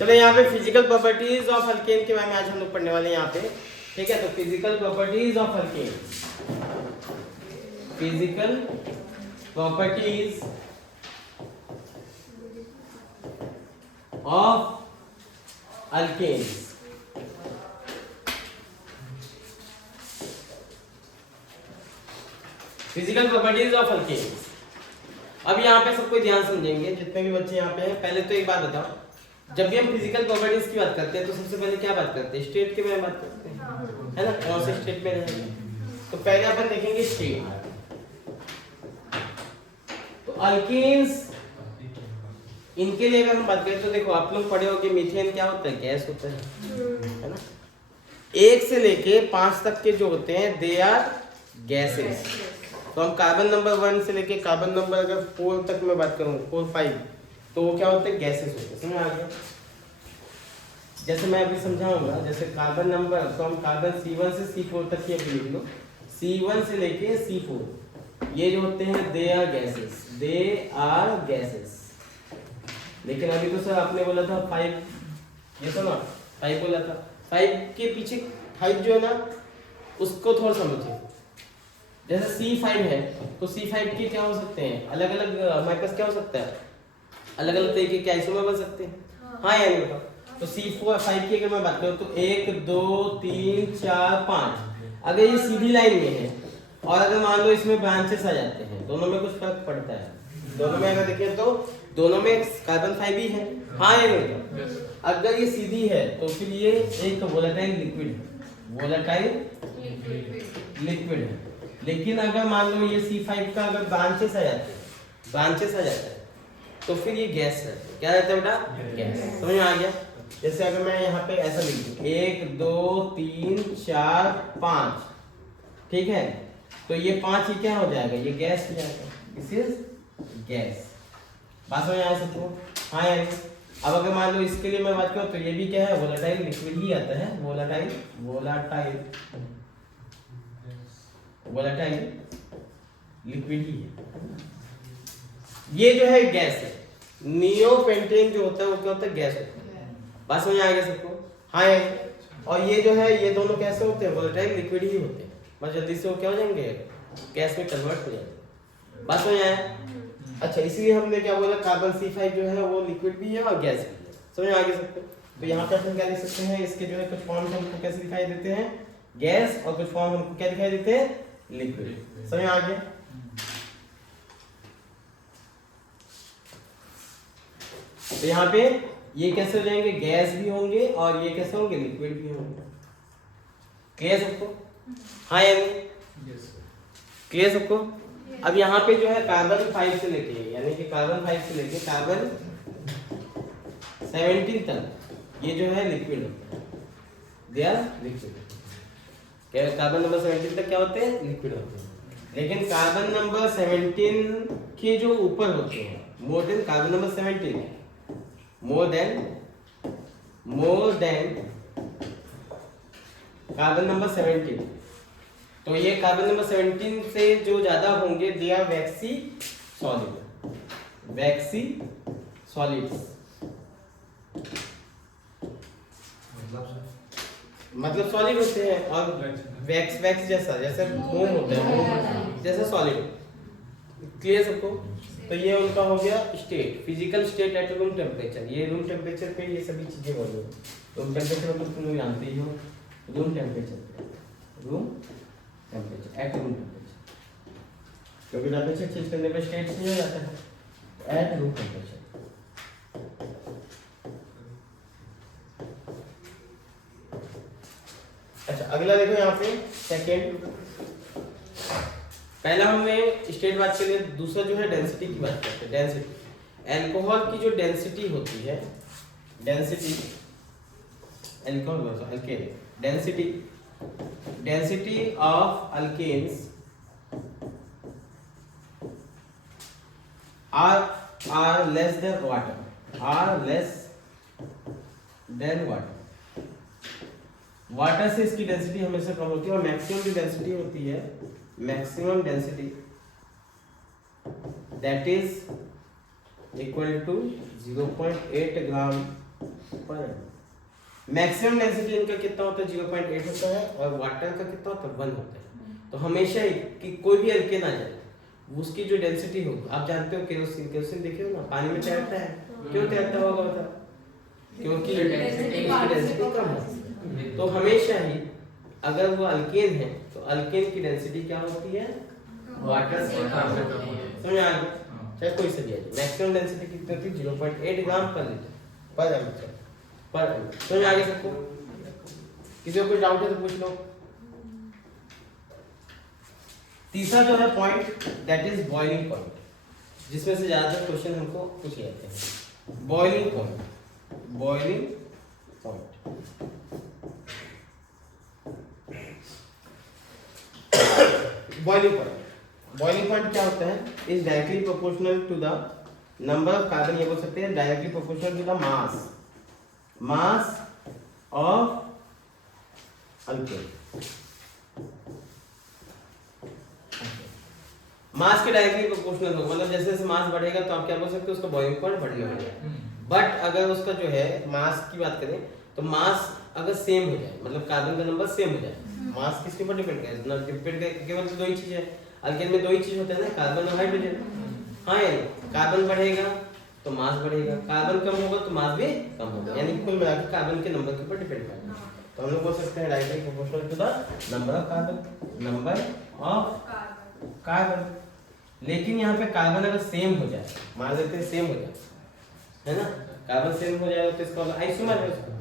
चलो यहाँ पे फिजिकल प्रॉपर्टीज ऑफ अल्केन के बारे में आज हम लोग पढ़ने वाले हैं यहाँ पे, ठीक है। तो physical properties of alkane, physical properties of alkanes. Physical properties of alkanes. अब यहाँ पे सबको ध्यान समझेंगे जितने भी बच्चे यहाँ पे हैं। पहले तो एक बात बताओ, जब भी हम फिजिकल प्रॉपर्टीज की बात करते हैं तो सबसे पहले क्या बात करते हैं? स्टेट के बारे में बात करते हैं, है ना? कौन से स्टेट में रहेंगे? तो पहले अपन देखेंगे स्टेट। तो अल्केन्स, इनके लिए अगर हम बात करें तो देखो, आप लोग पढ़े हो कि मीथेन क्या होता है? गैस होता है ना? 1 से लेके 5 तक के जो होते हैं दे आर गैसेस। तो हम कार्बन नंबर 1 से लेके कार्बन नंबर अगर 4 तक मैं बात करूँ, 4, 5, तो वो क्या होते हैं? गैसेस होते हैं। समझ आ गया? जैसे मैं अभी समझाऊंगा, जैसे कार्बन नंबर, तो हम कार्बन C1 से C4 तक ही अभी लिख लो। C1 से लेके C4 ये जो होते हैं they are gases, they are gases. लेकिन अभी तो सर आपने बोला था 5, ये सुना 5 बोला था। 5 के पीछे 5 जो है ना, उसको थोड़ा समझिए। जैसे C5 है तो C5 के क्या हो सकते हैं? अलग अलग हमारे पास क्या हो सकता है? अलग अलग तरीके के आइसोमर बन सकते हैं। हाँ या नहीं बताओ? तो C4 5 की अगर मैं बात करूँ तो 1 2 3 4 5, अगर ये सीधी लाइन में है और अगर मान लो इसमें ब्रांचेस आ जाते हैं, दोनों में कुछ फर्क पड़ता है। दोनों में अगर देखें तो दोनों में कार्बन 5 ही है। हाँ या नहीं बताओ? अगर ये सीधी है तो फिर ये एक वोलेटाइल लिक्विड है, वोलेटाइल लिक्विड है। लेकिन अगर मान लो ये C5 का अगर ब्रांचेस आ जाते हैं, ब्रांचेस आ जाता है, तो फिर ये गैस रहता है। क्या रहता है बेटा? गैस। समझ में आ गया? जैसे अगर मैं यहाँ पे ऐसा लिख दूं 1 2 3 4 5, ठीक है, तो ये 5 ही क्या हो जाएगा? ये गैस हो जाएगा। This is gas. बात समझ आया सबको? हाँ या नहीं? अब अगर मान लो इसके लिए मैं बात करूँ तो ये भी क्या है? वोलेटाइल लिक्विड ही आता है। वोलेटाइल लिक्विड ही है। ये जो है गैस है। नियोपेंटेन जो होता है वो क्या होता है? गैस होता है। बात समझ आ गया सबको? हाँ या नहीं? और ये जो है, ये दोनों कैसे होते हैं? वोलेटाइल लिक्विड ही होते हैं। बस जल्दी से वो क्या हो जाएंगे? गैस में कन्वर्ट हो जाएंगे। बात समझ आया? अच्छा, इसीलिए हमने क्या बोला? कार्बन C5 जो है वो लिक्विड भी है और गैस भी है। समझ आ गया सबको? तो यहाँ पे अपन क्या लिख सकते हैं? इसके जो है कुछ फॉर्म हमको कैसे दिखाई देते हैं? गैस, और कुछ फॉर्म हमको क्या दिखाई देते हैं? लिक्विड। समझ आ गया? तो यहाँ पे ये कैसे हो जाएंगे? गैस भी होंगे और ये कैसे होंगे? लिक्विड भी होंगे। क्लियर सबको? हाँ या नहीं? क्लियर सबको? अब यहाँ पे जो है कार्बन 5 से लेके, यानी कि कार्बन 5 से लेके कार्बन 17 तक ये जो है लिक्विड होते हैं। They are liquid. क्या कार्बन नंबर 17 तक क्या होते हैं? लिक्विड होते हैं। लेकिन कार्बन नंबर 17 के जो ऊपर होते हैं, more than carbon number 17, more than carbon number 17, तो ये कार्बन नंबर 17 से जो ज्यादा होंगे they are waxy solid, waxy solids. मतलब सॉलिड होते हैं और वैक्स जैसा, जैसे मोम होता है, मोम जैसा सॉलिड। क्लियर सबको? तो ये उनका हो गया state, physical state at room temperature. ये रूम टेम्परेचर पे ये सभी चीजें मौजूद है। रूम टेम्परेचर मतलब तुम लोग जानते ही हो, room temperature at room temperature, क्योंकि टेम्परेचर चेंज करने पे स्टेट चेंज हो जाता है। At room temperature. अच्छा, अगला देखो यहाँ पे सेकेंड। पहला हमने स्टेट बात कर लिया, दूसरा जो है डेंसिटी की बात करते हैं। डेंसिटी, अल्कोहल की जो डेंसिटी होती है, density, alcohol alkane, density of alkanes are less than water, are less than water। Water से इसकी डेंसिटी हमेशा कम होती है और मैक्सिमम जो डेंसिटी होती है, maximum density that is equal to 0.8 gram per maximum density इनका कितना होता है 0.8 होता है और वाटर का कितना होता है 1 होता है। तो हमेशा ही कि कोई भी अल्केन आ जाए उसकी जो डेंसिटी हो, आप जानते हो केरोसिन देखे हो ना, पानी में तैरता है, क्यों तैरता होगा बताओ? क्योंकि उसकी डेंसिटी कम है। तो हमेशा ही अगर वो अल्केन है तो अल्केन की डेंसिटी क्या होती है? वाटर से कम होती है। समझ आ गया? चाहे कोई से भी आ जाए, मैक्सिमम डेंसिटी कितनी होती है 0.8 ग्राम पर लीटर पर एम पर। समझ आ गया सबको? किसी को कोई डाउट है तो पूछ लो। तीसरा जो है point that is boiling point, जिसमें से ज्यादातर क्वेश्चन हमको पूछे जाते हैं। Boiling point, boiling point boiling point क्या होता है? Is directly proportional to the number of carbon, ये बोल सकते हैं directly proportional to the mass of alkane. Mass के डायरेक्टली प्रोपोर्शनल हो, मतलब जैसे जैसे मास बढ़ेगा तो आप क्या बोल सकते हो? उसका बॉइलिंग पॉइंट बढ़ने लगेगा। बट अगर उसका जो है मास की बात करें तो मास अगर सेम हो जाए, मतलब कार्बन का नंबर सेम हो जाए, मास किसके ऊपर डिपेंड करेगा? डिपेंड केवल दो ही चीज है अल्केन में, दो ही चीज होते हैं ना, कार्बन और हाइड्रोजन। हाँ यानी कार्बन बढ़ेगा तो मास बढ़ेगा, कार्बन कम होगा तो मास भी कम होगा, यानी कुल मिलाकर कार्बन के नंबर के ऊपर डिपेंड करेगा। तो हम लोग बोल सकते हैं directly proportional to the number of carbon. लेकिन यहाँ पे कार्बन अगर सेम हो जाए, मान लेते हैं सेम हो जाए, है ना, कार्बन सेम हो जाए तो इसका आइसोमर है उसका।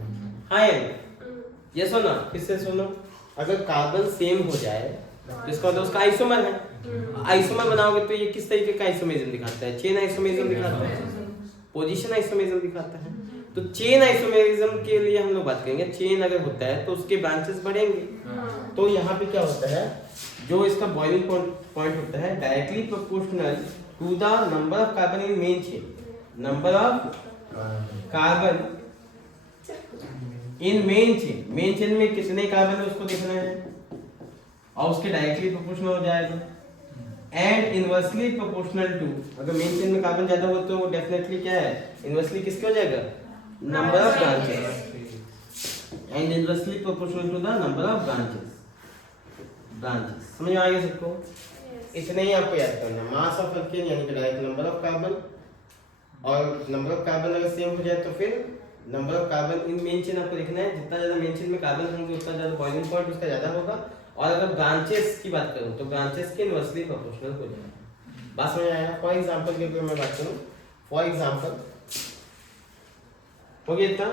हाँ ये सुनो, फिर से सुनो, अगर कार्बन सेम हो जाए तो इसका मतलब उसका आइसोमर है। आइसोमर बनाओगे तो ये किस तरीके का आइसोमेरिज्म दिखाता है? चेन आइसोमेरिज्म दिखाता है, पोजीशन आइसोमेरिज्म दिखाता है। तो चेन आइसोमेरिज्म के लिए हम लोग बात करेंगे। चेन अगर होता है तो उसके ब्रांचेस बढ़ेंगे। तो यहाँ पे क्या होता है, जो इसका बॉइलिंग पॉइंट होता है directly proportional to the number of carbon in main chain. Number of carbon in main chain में कितने कार्बन है उसको देखना है और उसके डायरेक्टली प्रोपोर्शनल हो जाएगा। एंड इनवर्सली प्रोपोर्शनल टू, अगर मेन चेन में कार्बन ज्यादा हो तो डेफिनेटली क्या है, इनवर्सली किसके हो जाएगा? Number of branches. And inversely proportional to the number of branches. समझ में आ गया सबको? इतने ही आपको याद करना है। मास ऑफ अल्केन यानी कि डायरेक्ट नंबर ऑफ कार्बन, और नंबर ऑफ कार्बन अगर सेम हो जाए तो फिर number of carbon in main chain आपको देखना है। जितना ज्यादा मेन चेन में कार्बन होंगे उतना ज्यादा बॉइलिंग पॉइंट उसका ज्यादा होगा। और अगर ब्रांचेस की बात करूं तो ब्रांचेस के इनवर्सली प्रोपोर्शनल हो जाएगा। बात समझ आया? फॉर एग्जांपल के ऊपर मैं बात करूं, फॉर एग्जांपल हो गया इतना।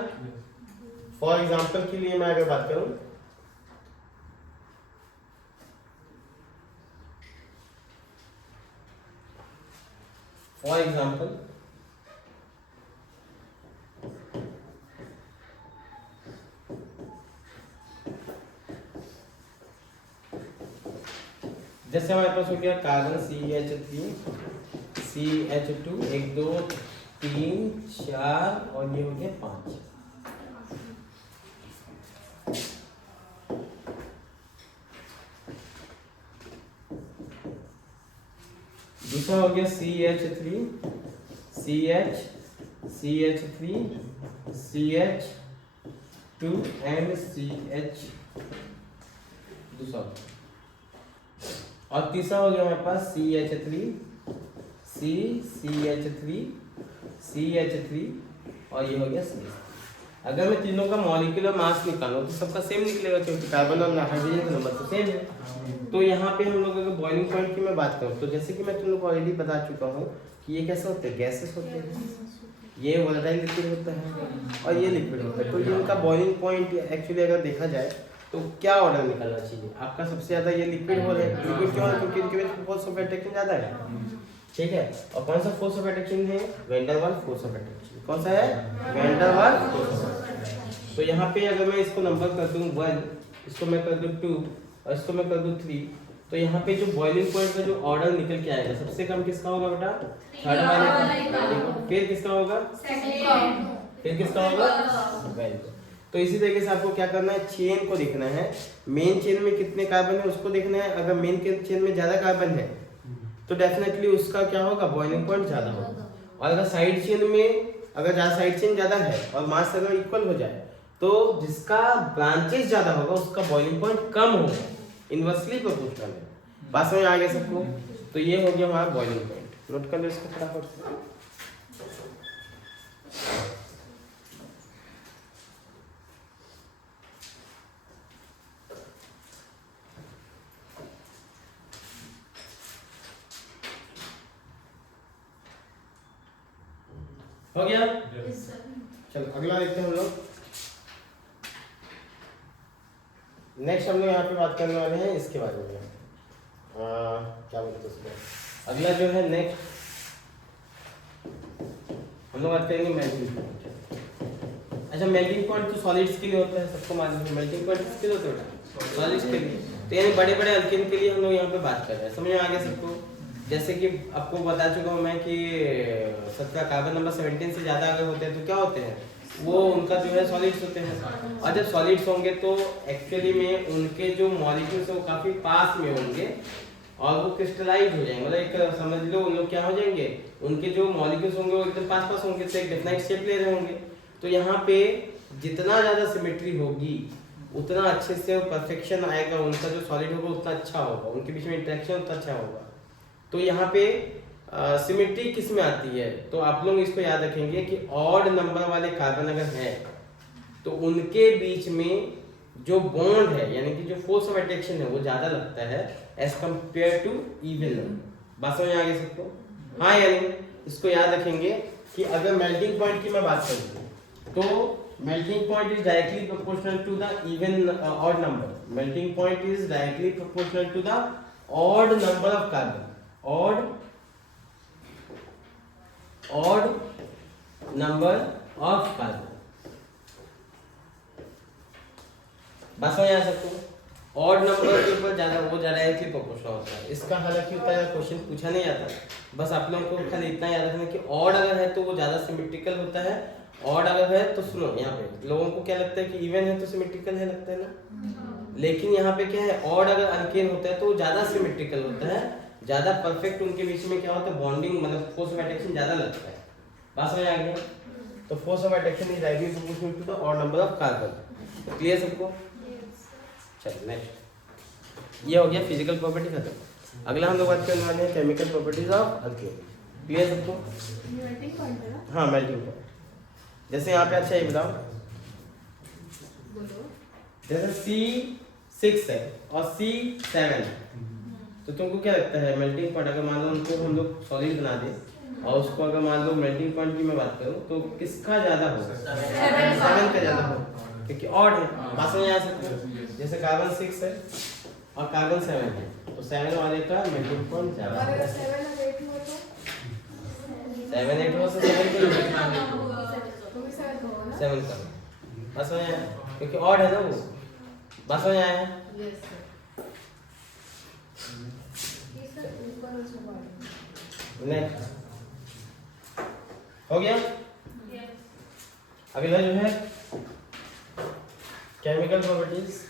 फॉर एग्जांपल के लिए मैं अगर बात करूं, फॉर एग्जांपल जैसे हमारे पास हो गया कार्बन CH3 CH2 1 2 3 4 और ये हो गया 5। दूसरा हो गया CH3 CH3 CH2 and CH दूसरा। और तीसरा हो गया हमारे पास CH3 CH3 और ये हो गया CH3। अगर मैं तीनों का मॉलिक्यूलर मास निकालूं तो सबका सेम निकलेगा क्योंकि कार्बन और हाइड्रोजन का नंबर तो सेम है। तो यहाँ पे हम लोग अगर बॉइलिंग पॉइंट की मैं बात करूँ तो जैसे कि मैं तुम लोग को ऑलरेडी बता चुका हूँ कि ये कैसे होते हैं, गैसेस होते हैं, ये वोलेटाइल लिक्विड होता है और ये लिक्विड होता है। तो ये इनका बॉइलिंग पॉइंट एक्चुअली अगर देखा जाए तो क्या ऑर्डर निकलना चाहिए आपका? सबसे ज्यादा ये लिक्विड हो रहा है। लिक्विड क्यों है? क्योंकि इनके बीच फोर्स ऑफ अट्रैक्शन ज्यादा है, ठीक है। और कौन सा फोर्स ऑफ अट्रैक्शन है? Van der Waals force of attraction. कौन सा है? Van der Waals force of attraction. तो यहाँ पे अगर मैं इसको नंबर कर दूं 1, इसको मैं कर दूं 2 और इसको मैं कर दूं 3, तो यहाँ पे जो बॉइलिंग पॉइंट का जो ऑर्डर निकल के आएगा सबसे कम किसका होगा बेटा? थर्ड वाले का। फिर किसका होगा? सेकंड। फिर किसका होगा? Very good. तो इसी तरीके से आपको क्या करना है, चेन को देखना है। मेन चेन में कितने कार्बन है उसको देखना है। अगर मेन चेन में ज्यादा कार्बन है तो डेफिनेटली उसका क्या होगा? बॉइलिंग पॉइंट ज्यादा होगा। और अगर साइड चेन में अगर ज़्यादा साइड चेन ज़्यादा है और मास अगर इक्वल हो जाए तो जिसका ब्रांचेस ज़्यादा होगा उसका बॉइलिंग पॉइंट कम होगा, इन्वर्सली प्रोपोर्शनल है। बात समझ आ गया सबको? तो ये हो गया हमारा बॉइलिंग पॉइंट। नोट कर लो इसको फटाफट से। हो गया? चलो अगला देखते हैं हम लोग। नेक्स्ट हम लोग यहाँ पे बात करने वाले हैं इसके बारे में, क्या बोलते हैं उसको, अगला जो है नेक्स्ट हम लोग बात करेंगे मेल्टिंग पॉइंट। अच्छा, मेल्टिंग पॉइंट तो सॉलिड्स के लिए होता है, सबको मालूम है। मेल्टिंग पॉइंट किसके लिए होता है? सॉलिड्स के लिए। तो यानी बड़े बड़े अल्केन के लिए हम लोग यहाँ पे बात कर रहे हैं। समझ में आ गया सबको? जैसे कि आपको बता चुका हूँ मैं कि 17 कार्बन नंबर 17 से ज़्यादा अगर होते हैं तो क्या होते हैं, वो उनका जो है सॉलिड्स होते हैं। और जब सॉलिड्स होंगे तो एक्चुअली में उनके जो मॉलिक्यूल्स है वो काफ़ी पास में होंगे और वो क्रिस्टलाइज हो जाएंगे। मतलब एक समझ लो उन लोग क्या हो जाएंगे, उनके जो मॉलिक्यूल्स होंगे वो एकदम पास पास होंगे, तो एक डेफिनाइट शेप ले रहे होंगे। तो यहाँ पे जितना ज़्यादा सिमेट्री होगी उतना अच्छे से परफेक्शन आएगा, उनका जो सॉलिड होगा उतना अच्छा होगा, उनके बीच में इंटरेक्शन उतना अच्छा होगा। तो यहाँ पे सिमेट्री किस में आती है, तो आप लोग इसको याद रखेंगे कि ऑड नंबर वाले कार्बन अगर है तो उनके बीच में जो बॉन्ड है यानी कि जो फोर्स ऑफ अट्रैक्शन है वो ज्यादा लगता है as compare to even number. बात समझ आ गई सबको? हाँ यानी इसको याद रखेंगे कि अगर मेल्टिंग पॉइंट की मैं बात करूँ तो melting point is directly proportional to the even odd number. Melting point is directly proportional to the odd number of carbon, odd number of carbon। बस में आ सकते हो ऑड नंबर के ऊपर ज्यादा वो ज्यादा डायरेक्टली प्रोपोर्शनल होता है। इसका हालांकि उतना ज्यादा क्वेश्चन पूछा नहीं जाता, बस आप लोगों को खाली इतना याद रखना कि ऑड अगर है तो वो ज्यादा सिमेट्रिकल होता है, ऑड अगर है तो सुनो यहाँ पे लोगों को क्या लगता है कि इवन है तो सिमेट्रिकल है, लगता है ना, लेकिन यहाँ पे क्या है, ऑड अगर अल्केन होता है तो वो ज्यादा सिमेट्रिकल होता है, ज्यादा परफेक्ट उनके बीच में क्या होता है बॉन्डिंग, मतलब फोर्स ऑफ अट्रैक्शन ज्यादा लगता है। बात समझ आ गया? तो force of attraction is directly proportional to the odd number of carbon. Clear सबको? चलो नेक्स्ट ये हो गया फिजिकल प्रॉपर्टी खत्म। अगला हम लोग बात करने वाले हैं chemical properties of alkane. Clear सबको? हाँ मेल्टिंग पॉइंट। जैसे यहाँ पे अच्छा ये बताओ, जैसे C6 है और C7 है, तो तुमको क्या लगता है मेल्टिंग पॉइंट अगर मान लो उनको हम लोग सॉलिड बना दे और उसको अगर मान लो मेल्टिंग पॉइंट की मैं बात करूं तो किसका ज्यादा होगा? 7 का ज्यादा होगा क्योंकि ऑड है। बात समझ आ सकती है? जैसे कार्बन 6 है और कार्बन 7 है तो 7 वाले का मेल्टिंग पॉइंट ज्यादा है। 7 8 हो तो 7 का बस समझ आया क्योंकि ऑड है ना वो। बस समझ आया? नेक्स्ट हो गया? अगला जो है chemical properties.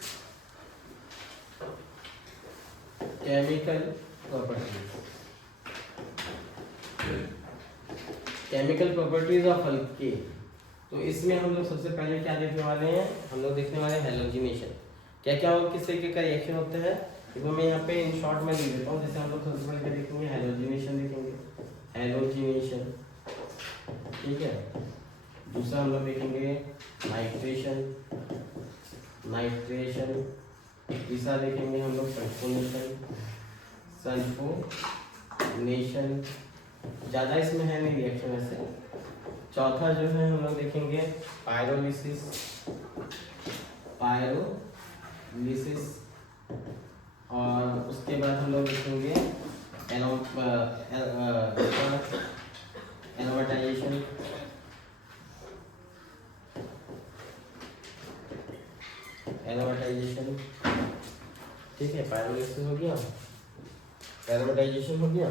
Chemical properties of alkane. तो इसमें हम लोग सबसे पहले क्या देखने वाले हैं, हम लोग देखने वाले हैं हैलोजिनेशन। क्या क्या और किस तरीके का रिएक्शन होता है वो मैं यहाँ पे इन शॉर्ट में लिख देता हूँ। जैसे हम लोग सबसे पहले देखेंगे हैलोजिनेशन, देखेंगे हैलोजिनेशन, ठीक है। दूसरा हम लोग देखेंगे नाइट्रेशन, नाइट्रेशन। तीसरा देखेंगे हम लोग सल्फोनेशन, सल्फोनेशन, ज़्यादा इसमें है नहीं रिएक्शन ऐसे। चौथा जो है हम लोग देखेंगे पायरोलिसिस, पायरोलिसिस। और उसके बाद हम लोग देखेंगे एरोमेटाइजेशन, एरोमेटाइजेशन, ठीक है। पायरोलिसिस हो गया, एरोमेटाइजेशन हो गया।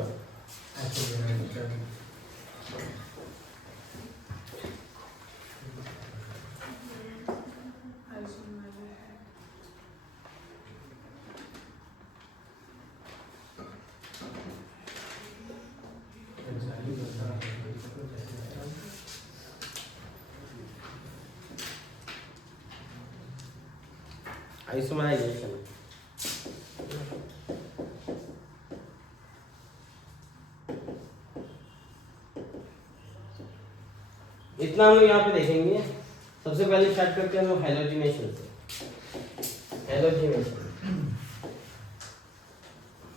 आइसोमराइजेशन। इतना हम लोग यहाँ पे देखेंगे। सबसे पहले स्टार्ट करते हैं हम लोग हैलोजिनेशन से।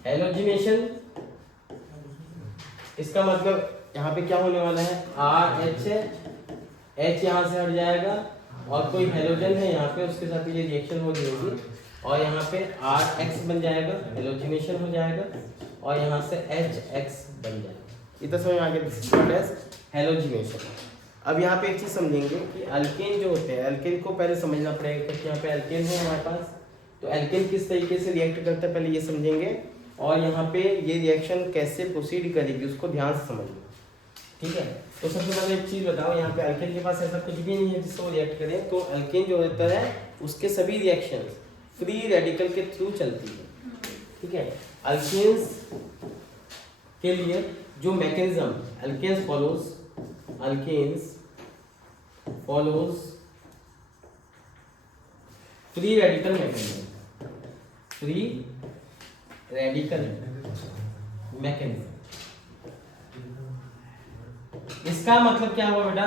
हैलोजिनेशन इसका मतलब यहाँ पे क्या होने वाला है, RH H यहाँ से हट जाएगा और कोई हैलोजन है यहाँ पे, उसके साथ ये रिएक्शन हो रही होगी और यहाँ पे RH बन जाएगा, हैलोजिनेशन हो जाएगा और यहाँ से HX बन जाएगा। इतना समझ आ गया हैलोजिनेशन। अब यहाँ पे एक चीज समझेंगे कि अल्केन जो होते हैं, अल्केन को पहले समझना पड़ेगा कि यहाँ पे अल्केन है हमारे पास, तो अल्केन किस तरीके से रिएक्ट करता है पहले ये समझेंगे और यहाँ पे ये रिएक्शन कैसे प्रोसीड करेगी उसको ध्यान से समझना, ठीक है। तो सबसे पहले एक चीज बताओ, यहाँ पे अल्केन के पास ऐसा कुछ भी नहीं है जिससे वो रिएक्ट करे। तो अल्केन जो होता है उसके सभी रिएक्शन फ्री रेडिकल के थ्रू चलती है, ठीक है। अल्केन्स के लिए जो mechanism, alkanes follows free radical mechanism, free radical mechanism. इसका मतलब क्या हुआ बेटा,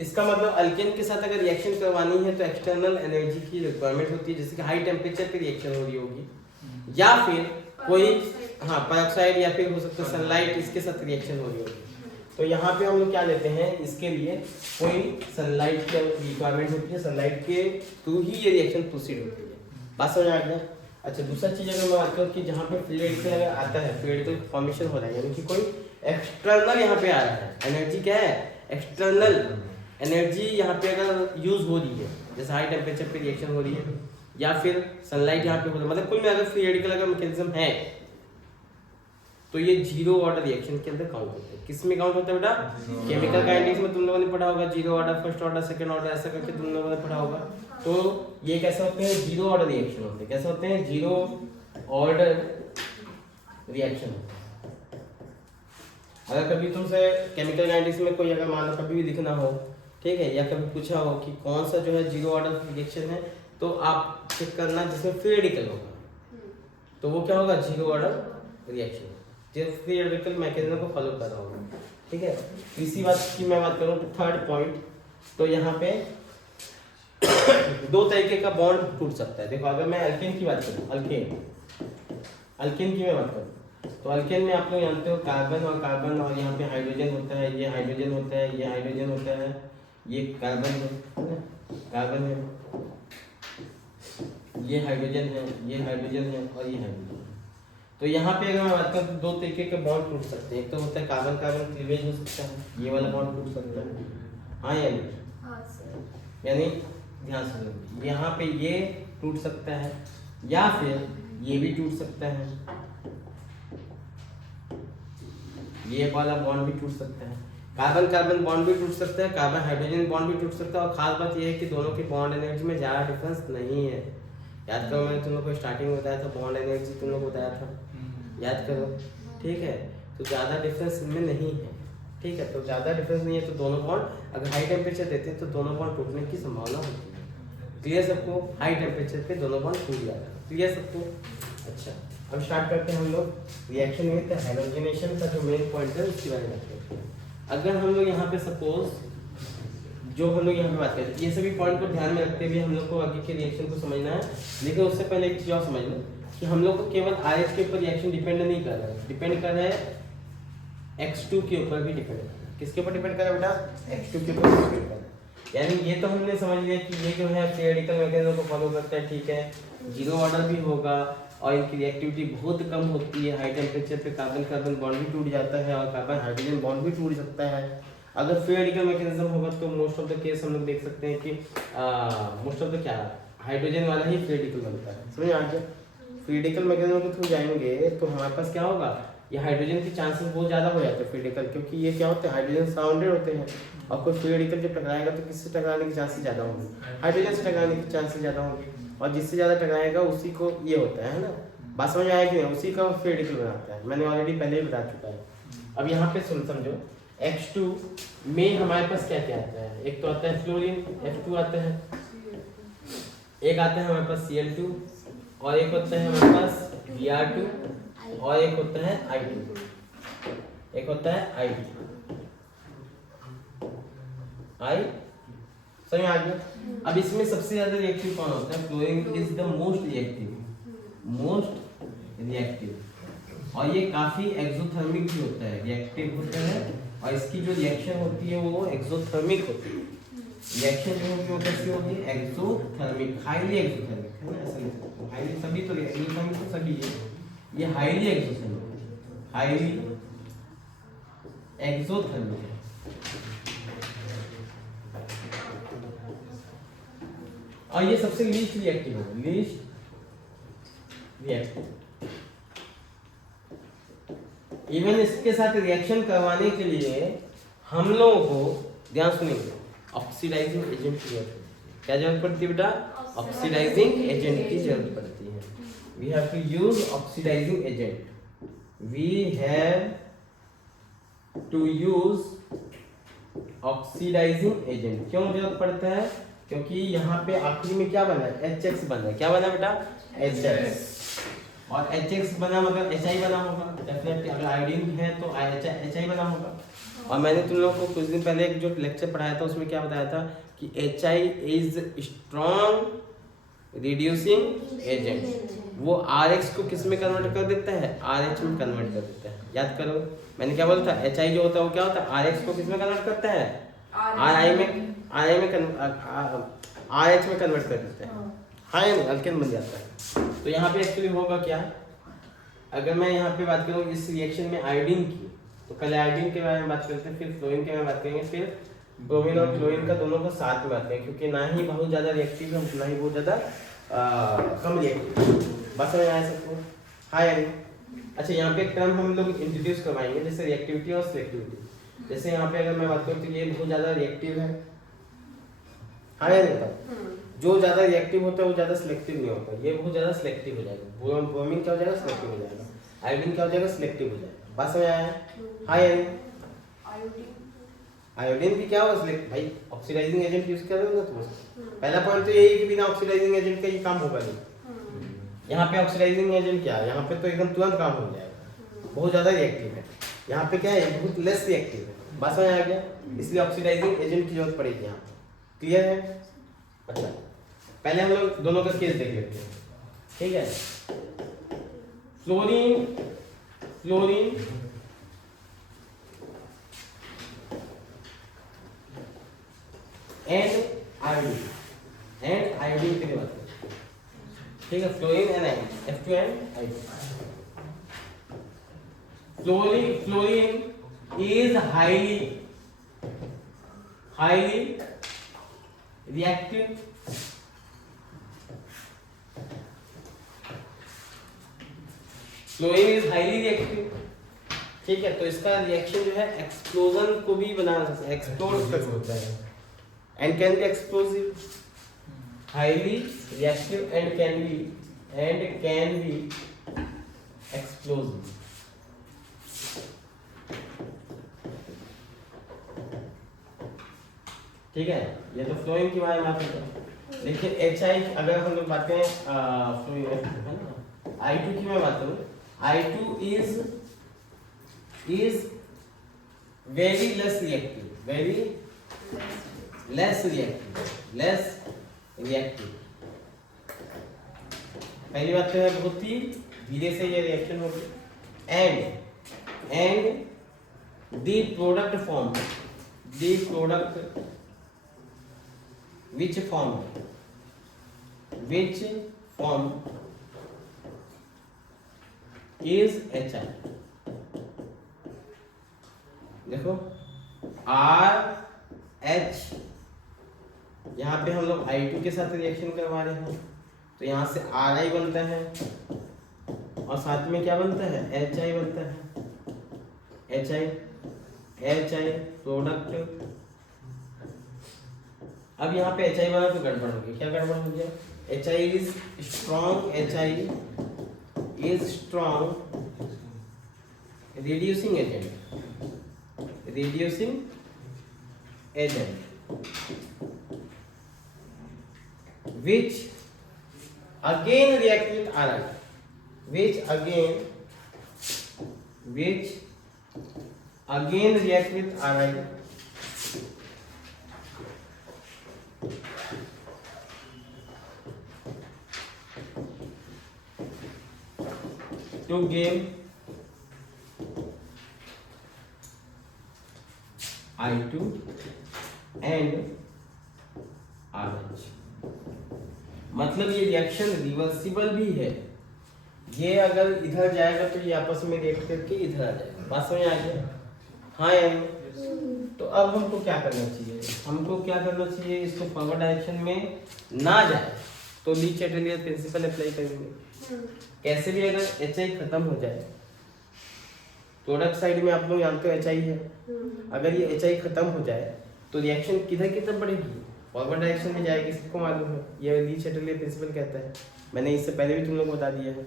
इसका मतलब अल्केन के साथ अगर रिएक्शन करवानी है तो एक्सटर्नल एनर्जी की रिक्वायरमेंट होती है, जैसे कि हाई टेम्परेचर पे रिएक्शन हो रही होगी या फिर कोई पेरोक्साइड या फिर हो सकता है सनलाइट, इसके साथ रिएक्शन हो रही होगी। तो यहाँ पे हम लोग क्या लेते हैं, इसके लिए कोई सनलाइट की रिक्वायरमेंट होती है, सनलाइट के थ्रू ही ये रिएक्शन प्रोसीड होती है। बात समझ आ गया। अच्छा, दूसरा चीज अगर मैं बात करूँ कि जहाँ पे फ्री रेडिकल अगर आता है, फ्री रेडिकल फॉर्मेशन हो रहा है, यानी कि कोई एक्सटर्नल यहाँ पे आ रहा है, एनर्जी क्या है, एक्सटर्नल एनर्जी यहाँ पे अगर यूज हो रही है, जैसे हाई टेम्परेचर पे रिएक्शन हो रही है या फिर सनलाइट यहाँ पे हो रहा है, मतलब कुल में अगर फ्री रेडिकल अगर मैकेनिज्म है तो ये जीरो ऑर्डर रिएक्शन के अंदर काउंट होता है। किस में काउंट होता है बेटा, केमिकल काइनेटिक्स में तुम लोगों ने पढ़ा होगा, zero order, first order, second order, ऐसा करके तुम लोगों ने पढ़ा होगा। तो ये कैसे होते हैं, जीरो ऑर्डर रिएक्शन होते हैं। कैसे होते हैं, जीरो ऑर्डर रिएक्शन। अगर कभी तुमसे केमिकल काइनेटिक्स में कोई अगर मान लो कभी भी लिखना हो, ठीक है, या कभी पूछा हो कि कौन सा जो है जीरो ऑर्डर रिएक्शन है, तो आप चेक करना जिसमें फ्री रेडिकल होगा, तो वो क्या होगा, जीरो ऑर्डर रिएक्शन, जो फ्री रेडिकल मैकेनिज्म को फॉलो कर रहा होगा, ठीक है। इसी बात की मैं बात करूँ तो थर्ड पॉइंट, तो यहाँ पे दो तरीके का बॉन्ड टूट सकता है। देखो अगर मैं अल्केन की बात करूँ, अल्केन की मैं बात करूँ, तो अल्केन में आप लोग जानते हो कार्बन और कार्बन और यहाँ पे हाइड्रोजन होता है, ये हाइड्रोजन होता है, ये हाइड्रोजन होता है, ये कार्बन है, कार्बन है, ये हाइड्रोजन है, ये हाइड्रोजन है और ये हाइड्रोजन है। तो यहाँ पे अगर मैं बात करूँ तो दो तरीके के बॉन्ड टूट सकते हैं। एक तो होता है कार्बन कार्बन क्लीवेज हो सकता है, ये वाला बॉन्ड टूट सकता है, हाँ या नहीं, यानी ध्यान से यहाँ पे ये टूट सकता है या फिर ये भी टूट सकता है, ये वाला बॉन्ड भी टूट सकता है, कार्बन कार्बन बॉन्ड भी टूट सकता है, कार्बन हाइड्रोजन बॉन्ड भी टूट सकता है। और खास बात ये है कि दोनों की बॉन्ड एनर्जी में ज़्यादा डिफरेंस नहीं है। याद करो मैंने तुम लोग को स्टार्टिंग में बताया था, बॉन्ड एनर्जी तुम लोग को बताया था, याद करो, ठीक है। तो ज़्यादा डिफरेंस इनमें नहीं है, ठीक है। तो ज़्यादा डिफरेंस नहीं है तो दोनों बॉन्ड अगर हाई टेम्परेचर देते हैं तो दोनों बॉन्ड टूटने की संभावना होती है। क्लियर सबको, हाई टेम्परेचर पे दोनों बॉन्ड टूट जाता है, क्लियर सबको। अच्छा, अब स्टार्ट करते हैं हम लोग रिएक्शन विद हैलोजिनेशन का जो मेन पॉइंट है उसके बारे में बात करते हैं। अगर हम लोग यहाँ पे सपोज जो हम लोग यहाँ पे बात करते हैं, ये सभी पॉइंट को ध्यान में रखते हुए हम लोग को आगे के रिएक्शन को समझना है। लेकिन उससे पहले एक चीज और समझ लो कि हम लोग को केवल RH के ऊपर रिएक्शन डिपेंड नहीं कर रहा है, डिपेंड कर रहा है X2 के ऊपर भी डिपेंड कर रहा है। किसके ऊपर डिपेंड कर रहा है बेटा, X2 के ऊपर डिपेंड कर रहा है। यानी ये तो हमने समझ लिया कि ये जो है फ्री रेडिकल मैकेनिज्म को फॉलो करता है, ठीक है, जीरो ऑर्डर भी होगा और इनकी रिएक्टिविटी बहुत कम होती है। हाई टेम्परेचर पे कार्बन कार्बन बॉन्ड भी टूट जाता है और कार्बन हाइड्रोजन बॉन्ड भी टूट सकता है। अगर फ्री रेडिकल मैकेनिज्म होगा तो मोस्ट ऑफ द केस हम लोग देख सकते हैं कि मोस्ट ऑफ द क्या हाइड्रोजन वाला ही फ्री रेडिकल बनता है। समझ आ गया, फ्री रेडिकल मैकेनिज्म के थ्रू जाएंगे तो हमारे पास क्या होगा, ये हाइड्रोजन के चांसेस बहुत ज़्यादा हो जाते हैं फ्री रेडिकल, क्योंकि ये क्या होते हैं, हाइड्रोजन सराउंडेड होते हैं और कोई फ्री रेडिकल जब टकराएगा तो किससे टकराने के चांसेस ज़्यादा होंगे, हाइड्रोजन से टकराने के चांसेस ज़्यादा होंगे और जिससे ज़्यादा टकराएगा उसी को ये होता है ना। बात समझ आया कि नहीं, उसी का फ्री रेडिकल बनाता है, मैंने ऑलरेडी पहले ही बता चुका है। अब यहाँ पे समझो H2 में हमारे पास क्या क्या आता है, एक तो आता है फ्लोरीन, F2 आता है, एक आता है हमारे पास Cl2 और एक होता है हमारे पास Br2 और एक होता है I2, एक होता है I2 समझ में आ गया। अब इसमें सबसे ज्यादा रिएक्टिव कौन होता है? Fluorine is the most reactive और ये काफी एक्सोथर्मिक भी होता है, रिएक्टिव होता है और इसकी जो रिएक्शन होती है वो एक्सोथर्मिक होती है। रिएक्शन जो होती है कैसी होगी? एक्सोथर्मिक, हाईली एक्सोथर्मिक है ना, ऐसा लिख सकते हो। हाईली सभी तो एक्सोथर्मिक तो सभी है, ये हाईली एक्सोथर्मिक, हाईली एक्सोथर्मिक है। और ये सबसे लीस्ट रिएक्टिव है, लीस्ट रिएक्टिव। इवन इसके साथ रिएक्शन करवाने के लिए हम लोगों को, ध्यान सुनिए, ऑक्सीडाइजिंग एजेंट की जरूरत है। क्या जरूरत पड़ती है बेटा? ऑक्सीडाइजिंग एजेंट की जरूरत पड़ती है। We have to use oxidizing agent, we have to use oxidizing agent. क्यों जरूरत पड़ता है? क्योंकि यहाँ पे आखिरी में क्या बना है? HX बना है। क्या बना बेटा? HX। और HX बना मतलब HI बना होगा डेफिनेटली। अगर आयोडीन है तो HI बना होगा। और मैंने तुम लोगों को कुछ दिन पहले एक जो लेक्चर पढ़ाया था उसमें क्या बताया था कि HI is strong reducing agent. वो RH को किस में कन्वर्ट कर देता है? RH में कन्वर्ट कर देता है। याद करो मैंने क्या बोला था? HI जो होता है वो क्या होता है? RH को किस में कन्वर्ट करता है? RH में कन्वर्ट कर देता है। हाँ या नहीं? अल्केन बन जाता है। तो यहाँ पे एक्चुअली होगा क्या? अगर मैं यहाँ पे बात करूँ इस रिएक्शन में आयोडीन की, तो पहले आयोडीन के बारे में बात करते हैं, फिर फ्लोरीन के बारे में बात करेंगे, फिर ब्रोमीन और क्लोरीन का दोनों का साथ में बात करेंगे, क्योंकि ना ही बहुत ज़्यादा रिएक्टिव है ना ही बहुत ज़्यादा कम रिएक्टिव। बस समझ आया सबको? हाँ या नहीं? अच्छा, यहाँ पे एक टर्म हम लोग इंट्रोड्यूस करवाएंगे जैसे रिएक्टिविटी और सिलेक्टिविटी। जैसे यहाँ पे अगर मैं बात करूँ तो ये बहुत ज़्यादा रिएक्टिव है, हाँ या नहीं? जो ज़्यादा रिएक्टिव होता है वो ज़्यादा सिलेक्टिव नहीं होता। ये बहुत ज़्यादा सिलेक्टिव हो जाएगा। ब्रोमीन क्या हो जाएगा? सिलेक्टिव हो जाएगा। आयोडीन क्या हो जाएगा? सिलेक्टिव हो जाएगा। बात समझ आया? हाँ या नहीं? आयोडीन भी क्या होगा? सिलेक्ट। भाई ऑक्सीडाइजिंग एजेंट यूज कर रहे हो ना तुम। पहला पॉइंट तो यही है कि बिना ऑक्सीडाइजिंग एजेंट का ये काम होगा नहीं। यहाँ पे ऑक्सीडाइजिंग एजेंट क्या है? यहाँ पे तो एकदम तुरंत काम हो जाएगा, बहुत ज़्यादा रिएक्टिव है। यहाँ पे क्या है? बहुत लेस रिएक्टिव है। बात समझ आ गया? इसलिए ऑक्सीडाइजिंग एजेंट की जरूरत पड़ेगी यहाँ। क्लियर है? अच्छा, पहले हम लोग दोनों का केस देख लेते हैं, ठीक है? फ्लोरीन एंड आयोडीन के लिए बात करें, ठीक है? Fluorine and iodine, F2 and iodine. Fluorine is highly reactive fluorine is highly reactive, ठीक है? तो इसका रिएक्शन जो है एक्सप्लोजन को भी बना सकता है, एक्सप्लोड कर सकता है, and can be explosive, highly reactive and can be explosive. ठीक है, ये तो फ्लोरीन की बारे में बात करते हैं। लेकिन HI अगर हम लोग बात करें फ्लोरीन है ना, I2 की मैं बात करूँ, I2 is very less reactive। पहली बात तो है बहुत ही धीरे से ये रिएक्शन होगी, and the product which form is HI। देखो RH, यहाँ पे हम लोग I2 के साथ रिएक्शन करवा रहे हैं, तो यहाँ से RI बनता है और साथ में क्या बनता है? HI बनता है। HI product. अब यहाँ पे HI बना तो गड़बड़ हो गई। क्या गड़बड़ हो गया? HI is strong reducing agent which again react with Ri, which again react with Ri to gain I2 and RH। मतलब ये रिएक्शन रिवर्सिबल भी है, ये अगर इधर जाएगा तो ये आपस में रिएक्ट करके इधर आ जाएगा। बात समझ आ गया? हाँ या नहीं? तो अब हमको क्या करना चाहिए? हमको क्या करना चाहिए? इसको फॉरवर्ड डायरेक्शन में ना जाए तो ली चैटलियर प्रिंसिपल अप्लाई करेंगे। कैसे भी अगर HI खत्म हो जाए, प्रोडक्ट साइड में आप लोग जानते हो HI है, अगर ये HI खत्म हो जाए तो रिएक्शन किधर की तरफ बढ़ेगी? फॉरवर्ड डायरेक्शन में जाएगी, सबको मालूम है, ये ली चैटलियर प्रिंसिपल कहता है। मैंने इससे पहले भी तुम लोग को बता दिया है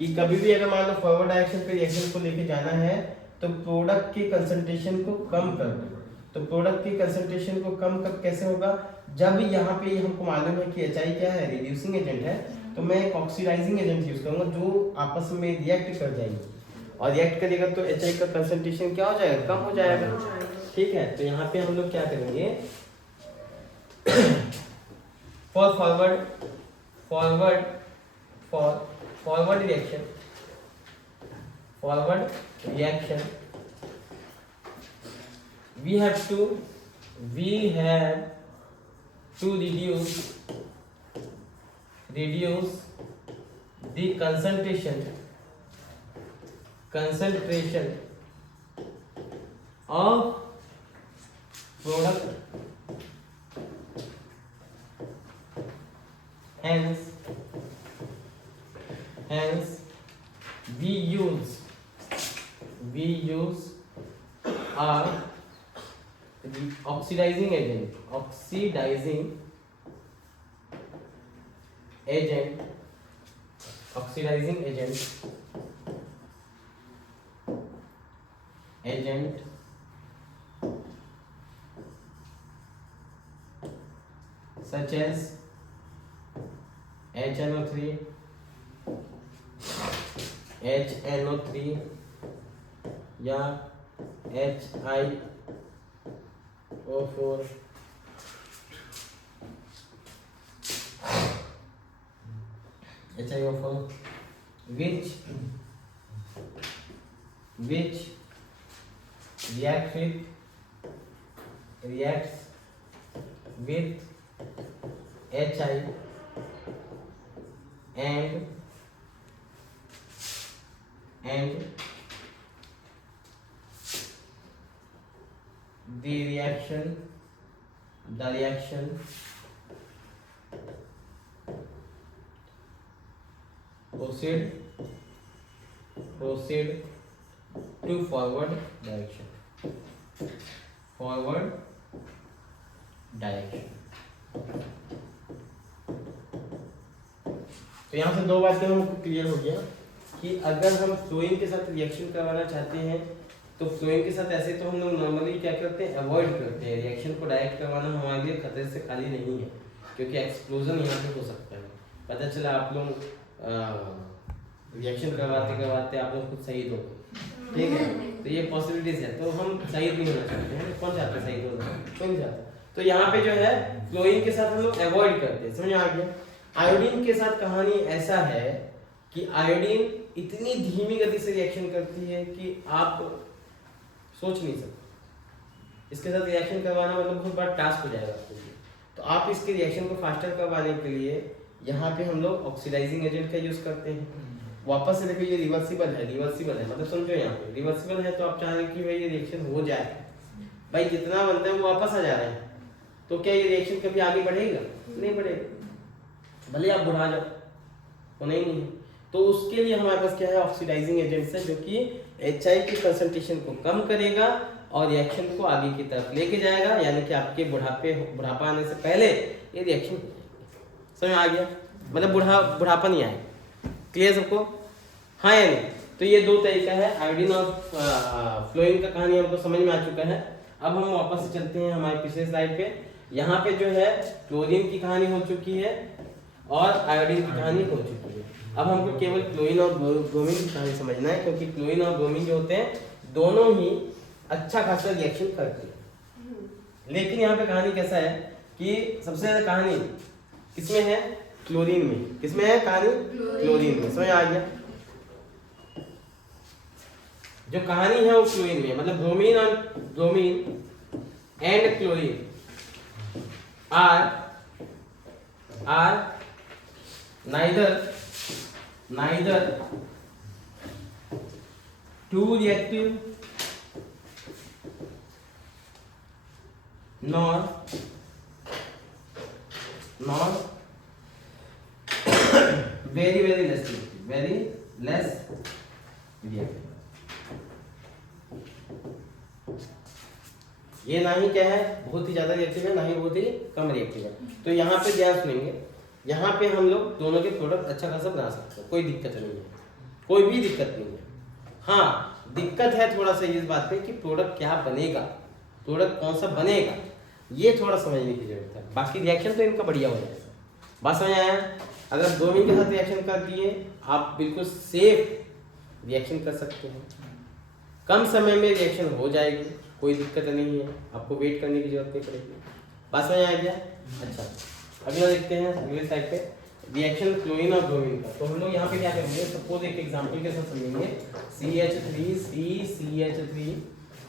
कि कभी भी अगर मान लो फॉरवर्ड डायरेक्शन पे रिएक्शन को लेके जाना है तो प्रोडक्ट के कंसंट्रेशन को कम कर दो। तो प्रोडक्ट के कंसंट्रेशन को कम कब कैसे होगा? जब यहाँ पे हमको मालूम है कि HI क्या है, रिड्यूसिंग एजेंट है, तो मैं एक ऑक्सीडाइजिंग एजेंट यूज करूंगा जो आपस में रिएक्ट कर जाएंगे, और रिएक्ट करेगा तो HI का कंसंट्रेशन क्या हो जाएगा? कम हो जाएगा। ठीक है, तो यहाँ पे हम लोग क्या करेंगे? For forward reaction we have to reduce the concentration of product, hence we use our oxidizing agent such as HNO3 या HiO4 which reacts with HI and the reaction proceed to forward direction। तो यहाँ से दो बातें हमको clear हो गया कि अगर हम फ्लोइंग के साथ रिएक्शन करवाना चाहते हैं तो फ्लोइंग के साथ ऐसे तो हम लोग नॉर्मली क्या करते हैं? अवॉइड करते हैं। रिएक्शन को डायरेक्ट करवाना हमारे लिए खतरे से खाली नहीं है, क्योंकि एक्सप्लोजन यहाँ पे हो सकता है। पता चला आप लोग रिएक्शन करवाते आप लोग खुद शहीद हो, ठीक है, तो ये पॉसिबिलिटीज है। तो हम शहीद नहीं होना चाहते हैं। कौन चाहता है शहीद होना? कोई नहीं चाहता। तो यहाँ पे जो है फ्लोइंग के साथ हम लोग अवॉइड करते हैं। समझ आ गया? आयोडीन के साथ कहानी ऐसा है कि आयोडीन इतनी धीमी गति से रिएक्शन करती है कि आप सोच नहीं सकते। इसके साथ रिएक्शन करवाना मतलब बहुत बड़ा टास्क हो जाएगा आपके लिए। तो आप इसके रिएक्शन को फास्टर करवाने के लिए यहाँ पे हम लोग ऑक्सीडाइजिंग एजेंट का यूज करते हैं। वापस से देखो, ये रिवर्सिबल है मतलब समझो यहाँ पे रिवर्सिबल है, तो आप चाह रहे हैं कि भाई ये रिएक्शन हो जाए, भाई जितना बनता है वो वापस आ जा रहा है, तो क्या ये रिएक्शन कभी आगे बढ़ेगा? नहीं बढ़ेगा, भले आप बढ़ा जाओ, होना ही नहीं है। तो उसके लिए हमारे पास क्या है? ऑक्सीडाइजिंग एजेंट्स है जो कि HI के कंसंट्रेशन को कम करेगा और रिएक्शन को आगे की तरफ लेके जाएगा, यानी कि आपके बुढ़ापा आने से पहले ये रिएक्शन समझ आ गया? मतलब बुढ़ापा नहीं आएगा। क्लियर सबको? हाँ या नहीं? तो ये दो तरीका है आयोडीन और फ्लोइंग का कहानी हमको समझ में आ चुका है। अब हम वापस से चलते हैं हमारे पिछले स्लाइड पे। यहाँ पे जो है क्लोरीन की कहानी हो चुकी है, और आयोडीन की कहानी हो चुकी है। अब हमको केवल क्लोरीन और ब्रोमीन की कहानी समझना है, क्योंकि क्लोरीन और ब्रोमीन जो होते हैं दोनों ही अच्छा खासा रिएक्शन करते हैं। लेकिन यहाँ पे कहानी कैसा है कि सबसे ज्यादा कहानी किसमें है? क्लोरीन में। किसमें है कहानी? क्लोरीन में। समझ आ गया? जो कहानी है वो क्लोरीन में, मतलब bromine and chlorine are neither too reactive nor very less reactive। ये ना ही क्या है बहुत ही ज्यादा रिएक्टिव है, ना ही बहुत ही कम रिएक्टिव है। तो यहाँ पे ध्यान सुनेंगे, यहाँ पे हम लोग दोनों के प्रोडक्ट अच्छा खासा बना सकते हैं, कोई दिक्कत नहीं है, कोई भी दिक्कत नहीं है। हाँ दिक्कत है थोड़ा सा इस बात पे कि प्रोडक्ट क्या बनेगा, प्रोडक्ट कौन सा बनेगा, ये थोड़ा समझने की जरूरत है। बाकी रिएक्शन तो इनका बढ़िया हो जाएगा। बात समझ आया? अगर ब्रोमीन के साथ रिएक्शन कर दिए आप बिल्कुल सेफ रिएक्शन कर सकते हैं, कम समय में रिएक्शन हो जाएगी, कोई दिक्कत नहीं है, आपको वेट करने की जरूरत नहीं पड़ेगी। बात समझ आ गया? अच्छा अगला देखते हैं, अगले साइड पे रिएक्शन क्लोरीन और ब्रोमीन का। तो हम लोग यहाँ पे क्या करेंगे, सपोज एक एग्जांपल के साथ समझेंगे। CH3 CH3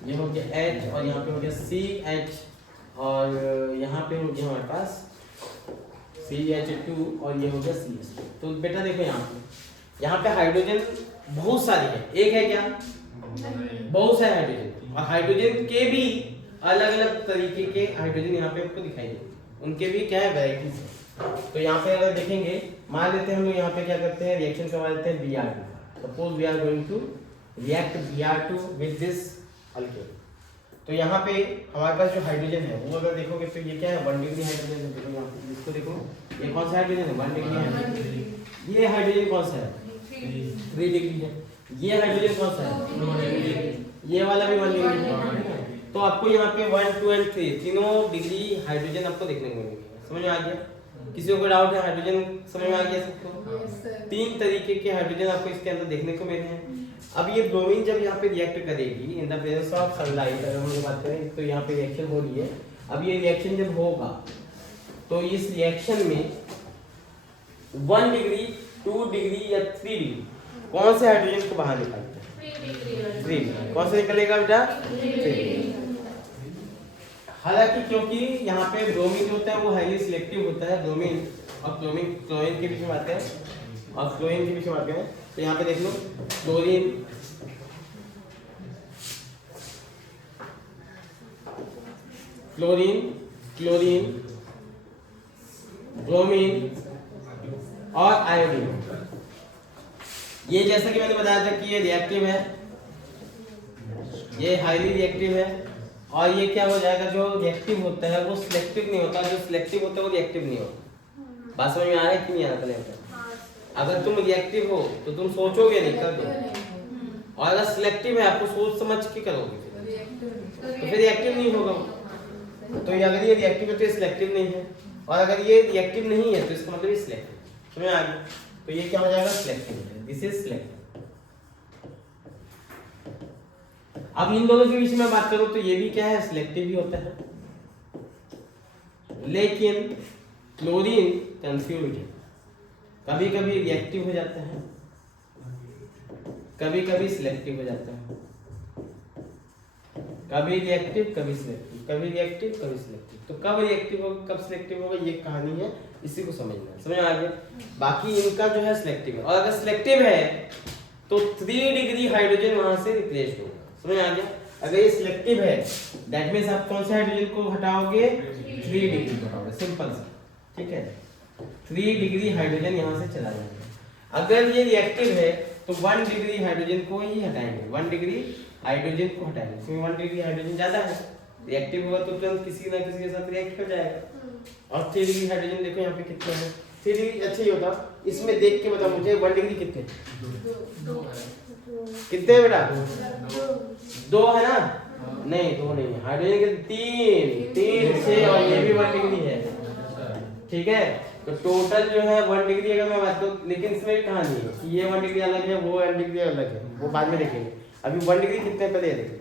ये हो गया H और यहाँ पे हो गया CH और यहाँ पे हो गया हमारे पास CH2 और ये हो गया CH। तो बेटा देखो यहाँ पे हाइड्रोजन बहुत सारी है, एक है क्या? बहुत सारे हाइड्रोजन, और हाइड्रोजन के भी अलग अलग तरीके के हाइड्रोजन यहाँ पे आपको दिखाई देंगे, उनके भी क्या है वैरायटीज है। तो यहाँ पे अगर देखेंगे, मान लेते हैं हम लोग यहाँ पे क्या करते हैं, रिएक्शन करवा देते हैं Br2। Suppose we are going to react Br2 with this alkane. तो यहाँ पे हमारे पास जो हाइड्रोजन है वो अगर देखोगे तो ये क्या है 1 डिग्री हाइड्रोजन है। देखो यहाँ पे इसको देखो, ये कौन सा हाइड्रोजन है? 1 डिग्री हाइड्रोजन। ये हाइड्रोजन कौन सा है? 3 डिग्री है। ये हाइड्रोजन कौन सा है? 2 डिग्री। ये वाला भी 1 डिग्री है। तो आपको यहाँ पे 1, 2 एंड 3 तीनों डिग्री हाइड्रोजन आपको देखने को मिलेंगे। समझ में आ गया? किसी को डाउट है हाइड्रोजन समझ में आ गया सबको? 3 तरीके के हाइड्रोजन आपको इसके अंदर देखने को मिले हैं। अब ये ब्रोमीन जब यहाँ पे रिएक्ट करेगी in the presence of sunlight, अगर हम बात करें तो यहाँ पे रिएक्शन हो रही है। अब ये रिएक्शन जब होगा तो इस रिएक्शन में 1 डिग्री, 2 डिग्री या 3 डिग्री कौन से हाइड्रोजन को बाहर निकालते हैं? 3 डिग्री। कौन सा निकलेगा बेटा? 3 डिग्री। हालांकि क्योंकि यहाँ पे ब्रोमीन होता है वो हाईली सिलेक्टिव होता है, ब्रोमीन और क्लोरीन के बीच में आते हैं और क्लोरीन के बीच में आते हैं। तो यहाँ पे देख लो क्लोरीन, ब्रोमीन और आयोडीन, ये जैसा कि मैंने बताया था कि ये रिएक्टिव है, ये हाईली रिएक्टिव है। और ये क्या हो जाएगा, जो रिएक्टिव होता है वो सिलेक्टिव नहीं होता, जो सिलेक्टिव होता है वो रिएक्टिव नहीं होता। बात समझ में आ रहा है कि नहीं आ रहा? पहले अगर तुम रिएक्टिव हो तो तुम सोचोगे नहीं, कर दो। और अगर सिलेक्टिव है आपको सोच समझ के करोगे तो फिर रिएक्टिव नहीं होगा। तो अगर ये रिएक्टिव है तो ये सिलेक्टिव नहीं है, और अगर ये रिएक्टिव नहीं है तो इसका मतलब ये सिलेक्टिव। समझ आ गया? तो ये क्या हो जाएगा? सिलेक्टिव। This is selective. अब इन दोनों के बीच में बात करूं तो ये भी क्या है? सिलेक्टिव ही होता है। लेकिन क्लोरीन कंफ्यूज है, कभी कभी रिएक्टिव हो जाता है, कभी कभी सिलेक्टिव हो जाता है, कभी रिएक्टिव कभी सिलेक्टिव, कभी रिएक्टिव कभी सिलेक्टिव। तो कब रिएक्टिव होगा कब सिलेक्टिव होगा ये कहानी है, इसी को समझना है। समझ आ गया? बाकी इनका जो है सिलेक्टिव है, और अगर सिलेक्टिव है तो 3 डिग्री हाइड्रोजन वहां से रिप्लेस होगा। समझ आ गया? अगर ये सिलेक्टिव है दैट मींस आप कौन से हाइड्रोजन को हटाओगे? 3 डिग्री को हटाओगे, सिंपल सा। ठीक है, 3 डिग्री हाइड्रोजन यहाँ से चला जाएगा। अगर ये रिएक्टिव है तो 1 डिग्री हाइड्रोजन को ही हटाएंगे, 1 डिग्री हाइड्रोजन को हटाएंगे, क्योंकि 1 डिग्री हाइड्रोजन ज्यादा है, रिएक्टिव होगा तो तुरंत किसी ना किसी के साथ रिएक्ट हो जाएगा। और 3 डिग्री हाइड्रोजन देखो यहाँ पे कितने हैं? 3 डिग्री अच्छा ही होगा। इसमें देख के बताओ मुझे 1 डिग्री कितने कितने बेटा? 2 है ना? नहीं 2 नहीं है, हाइड्रोजन के 3 3 6 और ये भी 1 डिग्री है। ठीक है, तो टोटल जो है 1 डिग्री अगर मैं बात करूँ, लेकिन इसमें कहानी है कि ये 1 डिग्री अलग है, वो 1 डिग्री अलग है, वो बाद में देखेंगे। अभी 1 डिग्री कितने पहले देखेंगे।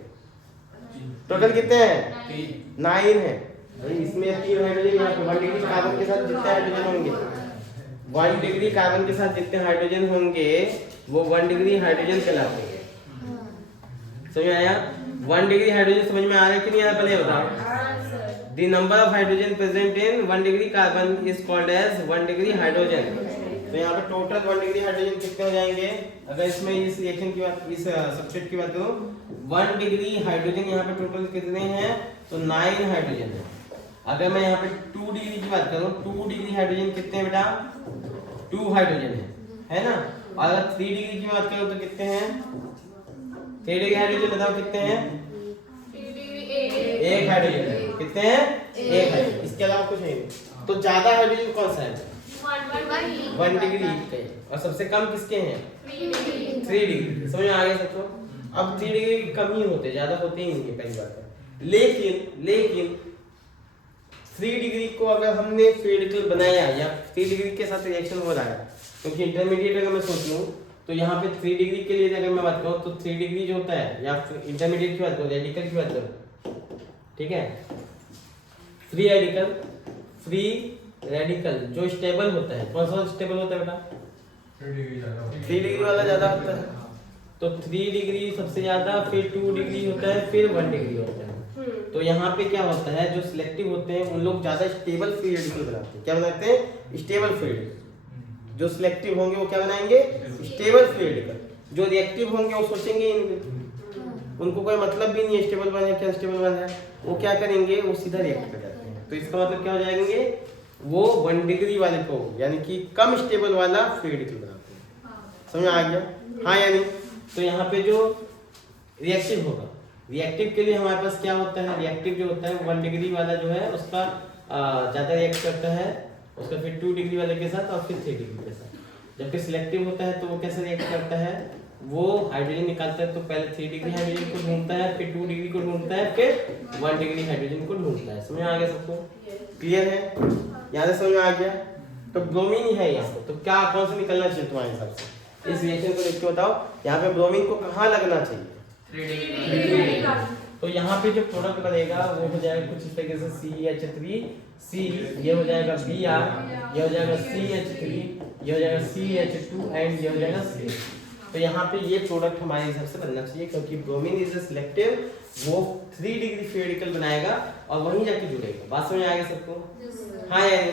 टोटल कितने हैं 9 है। इसमें 3 हाइड्रोजन, यहाँ पे 1 डिग्री कार्बन के साथ जितने हाइड्रोजन होंगे, 1 डिग्री कार्बन के साथ जितने हाइड्रोजन होंगे वो 1 डिग्री हाइड्रोजन कहलाते हैं। समझ में आया। 1 डिग्री हाइड्रोजन समझ में आ रहा है कि नहीं आ रहा, पहले बताओ। The number of hydrogen present in 1 degree carbon is called as 1 degree hydrogen। तो यहाँ पे टोटल 1 डिग्री हाइड्रोजन कितने हो जाएंगे, अगर इसमें इस रिएक्शन की बात, इस सब्स्ट्रेट की बात करूँ, 1 डिग्री हाइड्रोजन यहाँ पे टोटल कितने हैं, तो 9 हाइड्रोजन है। अगर मैं यहाँ पे 2 डिग्री की बात करूँ, 2 डिग्री हाइड्रोजन कितने हैं बेटा, 2 हाइड्रोजन है ना। और अगर 3 डिग्री की बात करूँ तो कितने हैं, 3 डिग्री हाइड्रोजन बताओ कितने हैं, 1 हाइड्रोजन है। कितने हैं, 1 है, इसके अलावा कुछ नहीं। तो ज्यादा हाइड्रोजन कौन सा है, 1 डिग्री के, और सबसे कम किसके हैं, 3 डिग्री। समझ में आ गया सबको। अब 3 डिग्री कम ही होते, ज्यादा होते ही नहीं है, पहली बात है। लेकिन 3 डिग्री को अगर हमने फेडिकल बनाया या 3 डिग्री के साथ रिएक्शन हो रहा है, क्योंकि इंटरमीडिएट अगर मैं सोच लूँ तो यहाँ पे 3 डिग्री के लिए अगर मैं बात करूँ तो 3 डिग्री जो होता है, या इंटरमीडिएट की बात करूँ, रेडिकल की बात करूँ, ठीक है, फ्री रेडिकल जो स्टेबल होता है, कौन सा स्टेबल होता है बेटा, 3 डिग्री वाला ज्यादा होता है। तो 3 डिग्री सबसे ज्यादा, फिर 2 डिग्री होता है, फिर 1 डिग्री होता है। तो यहाँ पे क्या होता है, जो सिलेक्टिव होते हैं उन लोग ज्यादा स्टेबल फ्री रेडिकल बनाते हैं। क्या बनाते हैं, स्टेबल फ्री रेडिकल। जो सिलेक्टिव होंगे वो क्या बनाएंगे, स्टेबल फ्री रेडिकल। जो रिएक्टिव होंगे वो सोचेंगे उनको कोई मतलब भी नहीं है स्टेबल बन है क्या स्टेबल बन है, वो क्या करेंगे, वो सीधा रिएक्ट कर जाते हैं। तो इसका मतलब क्या हो जाएंगे, वो 1 डिग्री वाले को यानी कि कम स्टेबल वाला फ्री रेडिकल बनाते हैं। समझ आ गया, हाँ या नहीं। तो यहाँ पे जो रिएक्टिव होगा, रिएक्टिव के लिए हमारे पास क्या होता है, रिएक्टिव जो होता है 1 डिग्री वाला जो है उसका ज्यादा रिएक्ट करता है, उसका फिर 2 डिग्री वाले के साथ और फिर 3 डिग्री के साथ। जबकि सिलेक्टिव होता है तो वो कैसे रिएक्ट करता है, वो हाइड्रोजन निकालता है तो पहले 3 डिग्री हाइड्रोजन को ढूंढता है, फिर 2 डिग्री को ढूंढता है, फिर 1 डिग्री हाइड्रोजन को ढूंढता है। समझ आ गया सबको, क्लियर है, यहाँ से समझ में आ गया। तो ब्रोमीन है यहाँ पे, तो क्या कौन सा निकलना चाहिए तुम्हारे हिसाब से, इस रिएक्शन को देख के बताओ। यहाँ पे ब्रोमीन को कहाँ लगना चाहिए, 3 डिग्री। तो यहाँ पे जो प्रोडक्ट बनेगा वो हो जाएगा कुछ इस तरीके से CH3C, ये हो जाएगा Br, ये हो जाएगा CH3, ये हो जाएगा CH2 एंड ये हो जाएगा C। तो यहाँ पे ये प्रोडक्ट हमारे हिसाब से बनना चाहिए, क्योंकि ब्रोमीन इज सिलेक्टिव, वो 3 डिग्री फ्री रेडिकल बनाएगा और वहीं जाके जुड़ेगा। बात समझ आ गया सबको, हाँ या नहीं।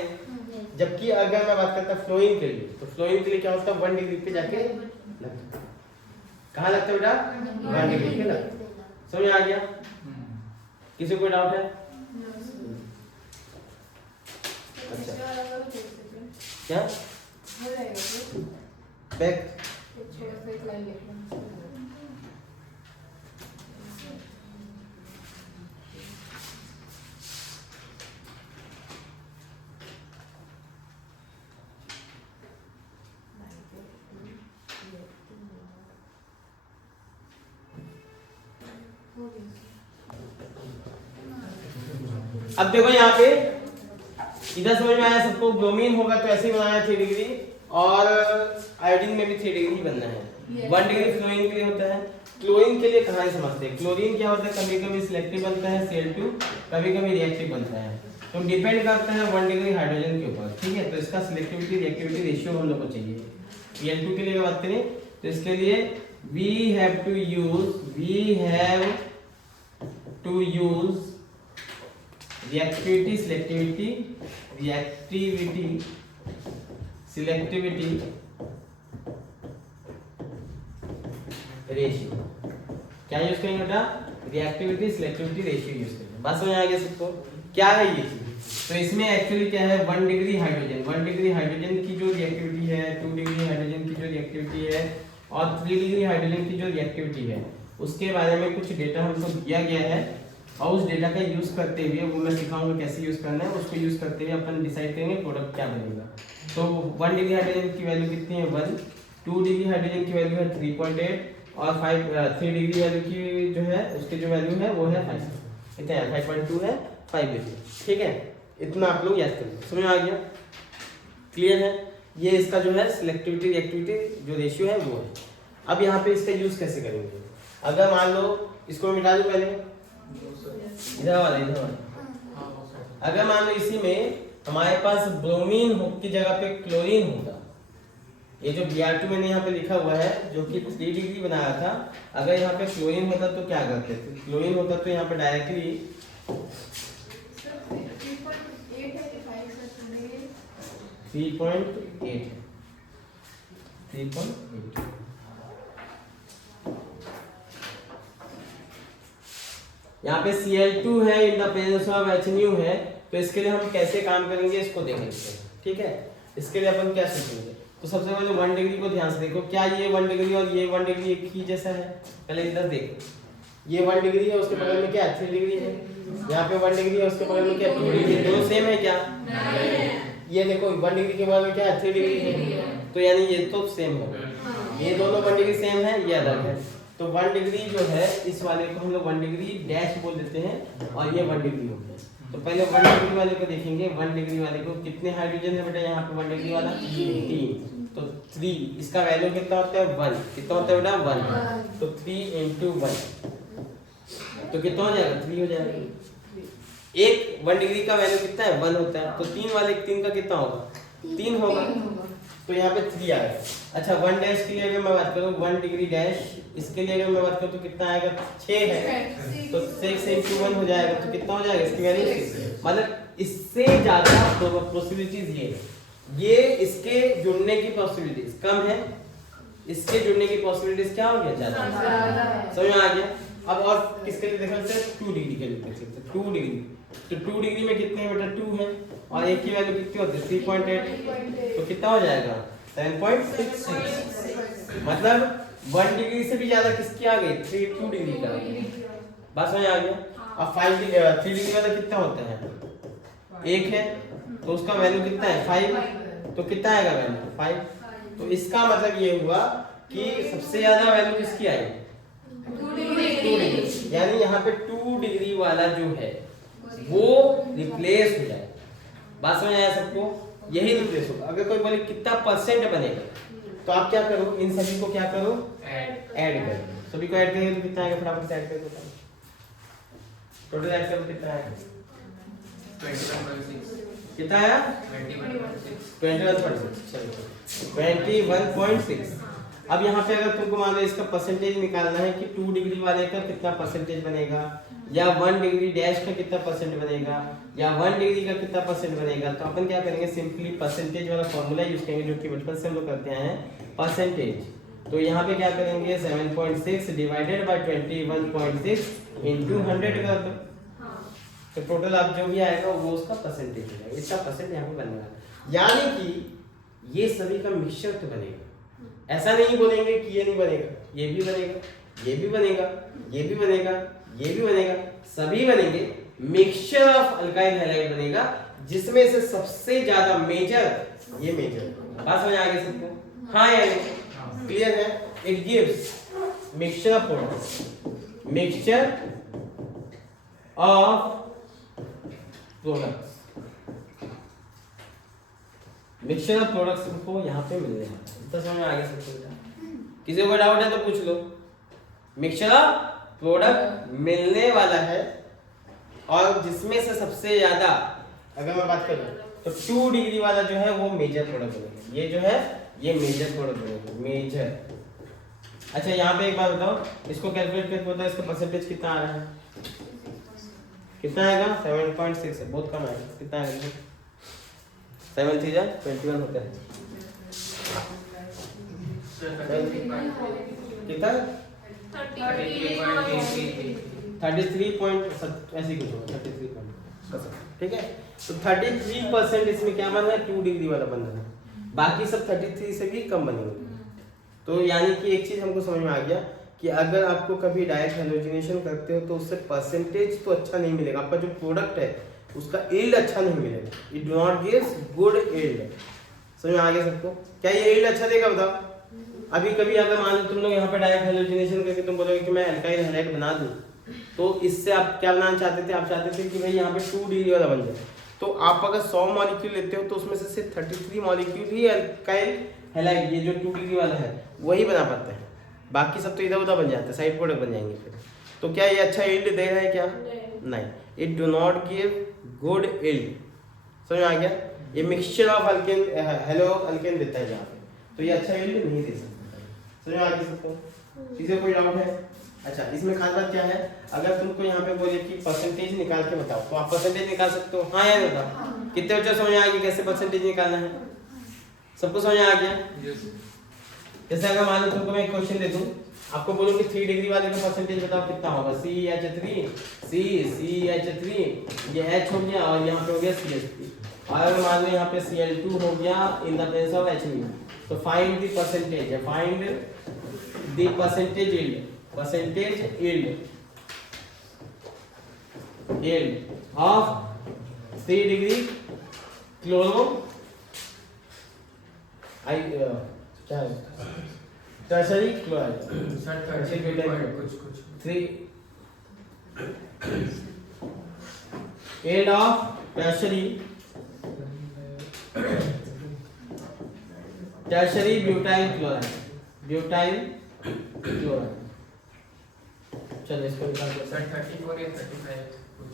जबकि अगर मैं बात करता फ्लोरीन के लिए, तो फ्लोरीन के लिए क्या होता है, 1 डिग्री पे जाके लगता है। कहाँ लगता है बेटा, 1 डिग्री पे लगता है। समझ आ गया, किसी को डाउट है, अच्छा क्या बैक अब देखो यहाँ पे इधर समझ में आया सबको, ब्रोमीन होगा तो ऐसे ही बनाना है 3 डिग्री, और आयोडीन में भी 3 डिग्री ही बनना है। 1 डिग्री फ्लोरीन के लिए होता है। क्लोरीन के लिए कहाँ से समझते हैं, क्लोरीन क्या होता है, कभी कभी सिलेक्टिव बनता है Cl2, कभी कभी रिएक्टिव बनता है। तो डिपेंड करता है 1 डिग्री हाइड्रोजन के ऊपर, ठीक है। तो इसका सिलेक्टिविटी रिएक्टिविटी रेशियो हम लोग को चाहिए। Cl2 के लिए बात करें तो इसके लिए we have to use reactivity selectivity ratio. क्या यूज करेंगे बेटा, रिएक्टिविटी सिलेक्टिविटी रेशियो यूज करेंगे। बात समझ आ गया सबको, क्या है ये चीज। तो इसमें एक्चुअली क्या है, 1 डिग्री हाइड्रोजन की जो रिएक्टिविटी है, 2 डिग्री हाइड्रोजन की जो रिएक्टिविटी है और 3 डिग्री हाइड्रोजन की जो रिएक्टिविटी है, उसके बारे में कुछ डेटा हमको दिया गया है, और उस डेटा का यूज करते हुए, वो मैं सिखाऊंगा कैसे यूज करना है, उसको यूज करते हुए अपन डिसाइड करेंगे प्रोडक्ट क्या बनेगा। तो 1 डिग्री हाइड्रोजन की वैल्यू कितनी है, 1, 2 डिग्री हाइड्रोजन की वैल्यू है 3.8 और 3 डिग्री वैल्यू की जो है उसकी जो वैल्यू है वो है 5, कितना है 5.2 है, 5 डिग्री, ठीक है। इतना आप लोग याद करिए, समझ आ गया। क्लियर है? ये इसका जो है सिलेक्टिविटी रिएक्टिविटी जो रेशियो है वो है। अब यहाँ पे इसका यूज कैसे करेंगे? अगर मान लो इसको मिटा दो पहले, इधर वाला। अगर मान लो इसी में हमारे पास ब्रोमीन की जगह पे क्लोरीन होगा, ये जो Br2 मैंने यहाँ पे लिखा हुआ है जो कि 3 डिग्री बनाया था, अगर यहाँ पे क्लोरीन होता तो क्या करते थे? क्लोरीन होता तो यहाँ पे डायरेक्टली 3.8 यहाँ पे Cl2 है in the presence of HNu है, तो इसके लिए हम कैसे काम करेंगे इसको देख लेते हैं। ठीक है, इसके लिए अपन क्या सीखेंगे? तो सबसे पहले 1 डिग्री को ध्यान से देखो, क्या ये 1 डिग्री और ये 1 डिग्री एक ही जैसा है? पहले इधर देखो, ये 1 डिग्री है, उसके बगल में क्या 3 डिग्री है, यहाँ पे 1 डिग्री है, उसके बगल में क्या 2 डिग्री है, दोनों सेम है क्या? ये देखो 1 डिग्री के बगल में क्या 3 डिग्री है, तो यानी ये तो सेम है, ये दोनों 1 डिग्री सेम है, ये अलग है। तो 1 डिग्री जो है इस वाले को हम लोग 1 डिग्री डैश बोल देते हैं और ये 1 डिग्री हो गया। तो पहले 1 डिग्री वाले को देखेंगे, 1 डिग्री वाले को कितने हाइड्रोजन है बेटा यहाँ पे? 1 डिग्री वाला 3, तो 3 इसका वैल्यू कितना होता है? 1। कितना होता है बेटा? 1। तो 3 × 1 तो कितना हो जाएगा? 3 हो जाएगा। एक 1 डिग्री का वैल्यू कितना है? 1 होता है, तो 3 वाले 3 का कितना होगा? 3 होगा, तो यहाँ पे 3 आएगा। अच्छा 1 डैश के लिए अगर मैं बात करूँ 1 डिग्री डैश, इसके लिए अगर मैं बात करूँ तो कितना आएगा? 6 है, तो 6 × 1 हो जाएगा, तो कितना हो जाएगा इसकी वैल्यू? 6। मतलब इससे ज्यादा पॉसिबिलिटीज ये इसके जुड़ने की पॉसिबिलिटीज कम है, इसके जुड़ने की पॉसिबिलिटीज क्या हो गया? ज्यादा। समझ में आ गया? अब और किसके लिए देख सकते हैं? 2 डिग्री के लिए देख सकते हैं। 2 डिग्री, तो 2 डिग्री में कितने बेटा? 2 है, और एक की वैल्यू कितनी होती है? 3.8, तो कितना हो जाएगा? 7.6। मतलब 1 डिग्री से भी ज्यादा किसकी आ गई? 2 डिग्री का। बात समझ आ गया? अब 3 डिग्री वाला कितना होता है? 1 है, तो उसका वैल्यू कितना है? 5, तो कितना आएगा वैल्यू? 5। तो इसका मतलब ये हुआ कि सबसे ज्यादा वैल्यू किसकी आई? 2 डिग्री। यानी यहाँ पे 2 डिग्री वाला जो है वो रिप्लेस हो जाए। बात समझ आया सबको? यही रिप्लेस होगा। अगर कोई बोले कितना परसेंट बनेगा, तो आप क्या करो? इन सभी को क्या करो? ऐड करो। सभी को ऐड करेंगे तो कितना आएगा? फटाफट से ऐड करके बताओ। टोटल ऐड करो कितना आएगा? 21.6। कितना आया? 21.6। चलो 21.6। अब यहाँ पे अगर तुमको मान लो इसका परसेंटेज निकालना है कि 2 डिग्री वाले का कितना परसेंटेज बनेगा, या 1 डिग्री डैश का कितना परसेंट बनेगा, या 1 डिग्री का कितना परसेंट बनेगा, तो अपन क्या करेंगे? सिंपली परसेंटेज वाला फॉर्मूला यूज करेंगे जो कि बचपन से हम लोग करते हैं, परसेंटेज। तो यहाँ पे क्या करेंगे? 7.6 डिवाइडेड बाय 21.6 × 100 कर दो, तो टोटल आप जो भी आएगा वो उसका परसेंटेज हो जाएगा। इसका परसेंट यहाँ पे बनेगा, यानी कि ये सभी का मिक्सचर तो बनेगा। ऐसा नहीं बोलेंगे कि ये नहीं बनेगा, ये भी बनेगा, ये भी बनेगा, ये भी बनेगा, ये भी बनेगा, सभी बनेंगे। मिक्सचर ऑफ अल्काइल हैलाइड बनेगा, जिसमें से सबसे ज्यादा मेजर ये मेजर। बात समझ आ गई सबको? हाँ या नहीं? क्लियर है? It gives mixture of products, mixture of products, mixture of products को यहाँ पे मिल रहे हैं। इतना समझ में आ गया सबको? किसी को डाउट है तो पूछ लो। मिक्सचर ऑफ प्रोडक्ट मिलने वाला है, और जिसमें से सबसे ज्यादा अगर मैं बात करूं तो 2 डिग्री वाला जो है वो मेजर प्रोडक्ट बनेगा। ये जो है ये मेजर प्रोडक्ट बनेगा, मेजर। अच्छा यहाँ पे एक बात बताओ, इसको कैलकुलेट करके बताओ इसका परसेंटेज कितना आ रहा है? कितना आएगा? 7.6 है, बहुत कम आएगा। कितना आएगा? 7 3 जा 21 होता है। कितना? 33 ऐसे कुछ होगा, 33%। ठीक है, तो 33% इसमें क्या बन रहा है? 2 डिग्री वाला बन रहा है, बाकी सब 33 से भी कम बनेंगे। तो यानी कि एक चीज हमको समझ में आ गया कि अगर आपको कभी डायरेक्ट हैलोजिनेशन करते हो तो उससे परसेंटेज तो अच्छा नहीं मिलेगा, आपका जो प्रोडक्ट है उसका यील्ड अच्छा नहीं मिलेगा। It do not gives good yield. समझ में आ गया सबको? क्या ये यील्ड अच्छा देगा बताओ? अभी कभी अगर मान लो तुम लोग यहाँ पे डायरेक्ट हैलोजिनेशन करके तुम बोलोगे कि मैं अल्काइल हैलाइड बना दूं, तो इससे आप क्या बनाना चाहते थे? आप चाहते थे कि भाई यहाँ पे 2 डिग्री वाला बन जाए, तो आप अगर 100 मॉलिक्यूल लेते हो तो उसमें से सिर्फ 33 मॉलिक्यूल ही अल्काइल हैलाइड, ये जो 2 डिग्री वाला है वही बना पाते हैं, बाकी सब तो इधर उधर बन जाते हैं, साइड प्रोडक्ट बन जाएंगे फिर। तो क्या ये अच्छा यील्ड दे रहा है क्या? नहीं, it do not give good yield. समझ में आ गया? ये mixture of alkane hello alkane देता है जहाँ पे, तो ये अच्छा यील्ड नहीं दे सकता। समझ में आ गया सबको? चीज़ें कोई डाउट है? अच्छा, इसमें खास बात क्या है, अगर तुमको यहाँ पे बोले कि परसेंटेज निकाल के बताओ तो आप परसेंटेज निकाल सकते हो? हाँ या बताओ? कितने बच्चों समझ आ गया कैसे परसेंटेज निकालना है? सबको समझ आ गया? जैसे अगर मान लो तुमको मैं एक क्वेश्चन दे दूं, आपको बोलूं कि 3 डिग्री वाले का परसेंटेज बताओ कितना होगा? CH3 CH3, ये H हो गया और यहाँ पे हो गया CH3, और अगर मान लो यहाँ पे Cl2 हो गया in the place of H, तो find the percentage, find the percentage yield, percentage yield of 3 degree chloro क्या है tertiary chloride, yield of tertiary butyl chloride, चलो इसको निकाल दो। 34 या 35 कुछ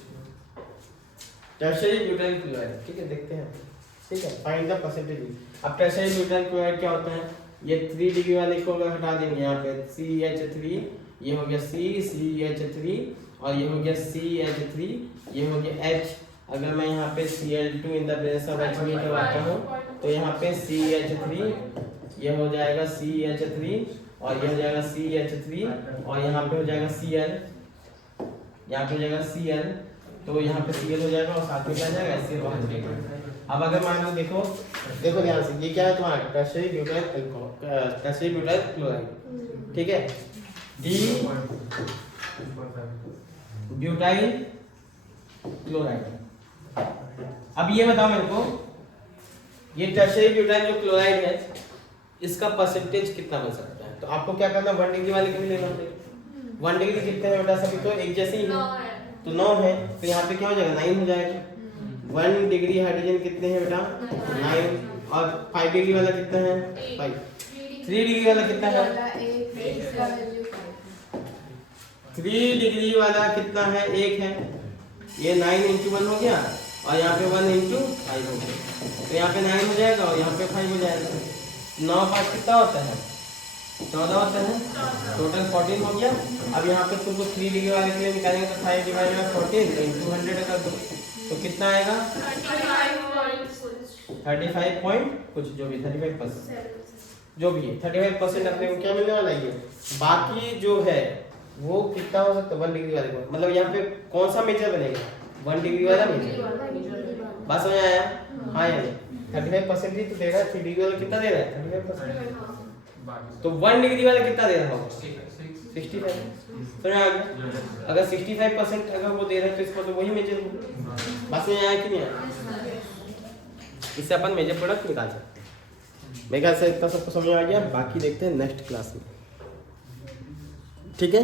टर्शियरी ब्यूटाइल क्लोराइड, ठीक है, देखते हैं। ठीक है, फाइंड द परसेंटेज। अब टर्शियरी ब्यूटाइल क्लोराइड क्या होता है? ये 3 डिग्री वाले को अगर हटा देंगे, यहाँ पे CH3, ये हो गया CH3 और ये हो गया CH3, ये हो गया H। अगर मैं यहाँ पे Cl2 in the place of H करवाता हूँ तो यहाँ पे CH3, ये हो जाएगा CH3 और ये हो जाएगा CH3 और यहाँ पे हो जाएगा Cl, यहाँ पे हो जाएगा Cl, तो यहाँ पे Cl हो जाएगा और साथ में क्या जाएगा Cl बाहर जाएगा। अब अगर मान लो देखो ध्यान से, ये क्या है तुम्हारा? Tertiary butyl alcohol, tertiary butyl chloride, ठीक है, D ब्यूटाइल क्लोराइड। अब ये बताओ मेरे को, ये टर्शियरी ब्यूटाइल जो क्लोराइड है इसका परसेंटेज कितना बन सकता है? तो आपको क्या करना, 1 डिग्री वाले को भी लेना पड़ेगा। 1 डिग्री कितने हैं बेटा? सभी तो एक जैसे ही है, तो 9 है, तो यहाँ पे क्या हो जाएगा? 9 हो जाएगा। 1 डिग्री हाइड्रोजन कितने हैं बेटा? 9। और 5 डिग्री वाला कितना है? 5। 3 डिग्री वाला कितना है? 3 डिग्री वाला कितना है? 1 है। ये 9 × 1 हो गया और यहाँ पे 1 × 5 हो गया, तो यहाँ पे 9 हो जाएगा और यहाँ पे 5 हो जाएगा। 9 5 कितना होता है? 14 होता है, टोटल 14 हो गया। अब यहाँ पे तुमको 3 डिग्री वाले के लिए निकालेंगे तो 5 डिवाइडेड बाय 14 तो 100 कर दो, तो कितना आएगा? 35 पॉइंट कुछ, जो भी 35%, जो भी है 35% अपने को क्या मिलने वाला है? बाकी जो है वो कितना हो सकता है 1 डिग्री वाले को? मतलब यहाँ पे कौन सा मेजर बनेगा? 1 डिग्री वाला मेजर। बात समझ आया? हाँ या नहीं? 35% ही तो दे रहा है। 3 डिग्री वाला कितना दे रहा है? 35%। तो 1 डिग्री वाला कितना दे रहा होगा? 65। समझ आ गया? अगर 65% अगर वो दे रहा है तो इसका तो वही मेजर होगा। बात समझ आया कि नहीं आया? इससे अपन मेजर प्रोडक्ट निकाल सकते हैं। मेरे ख्याल से इतना सबको समझ आ गया, बाकी देखते हैं नेक्स्ट क्लास में। ठीक है।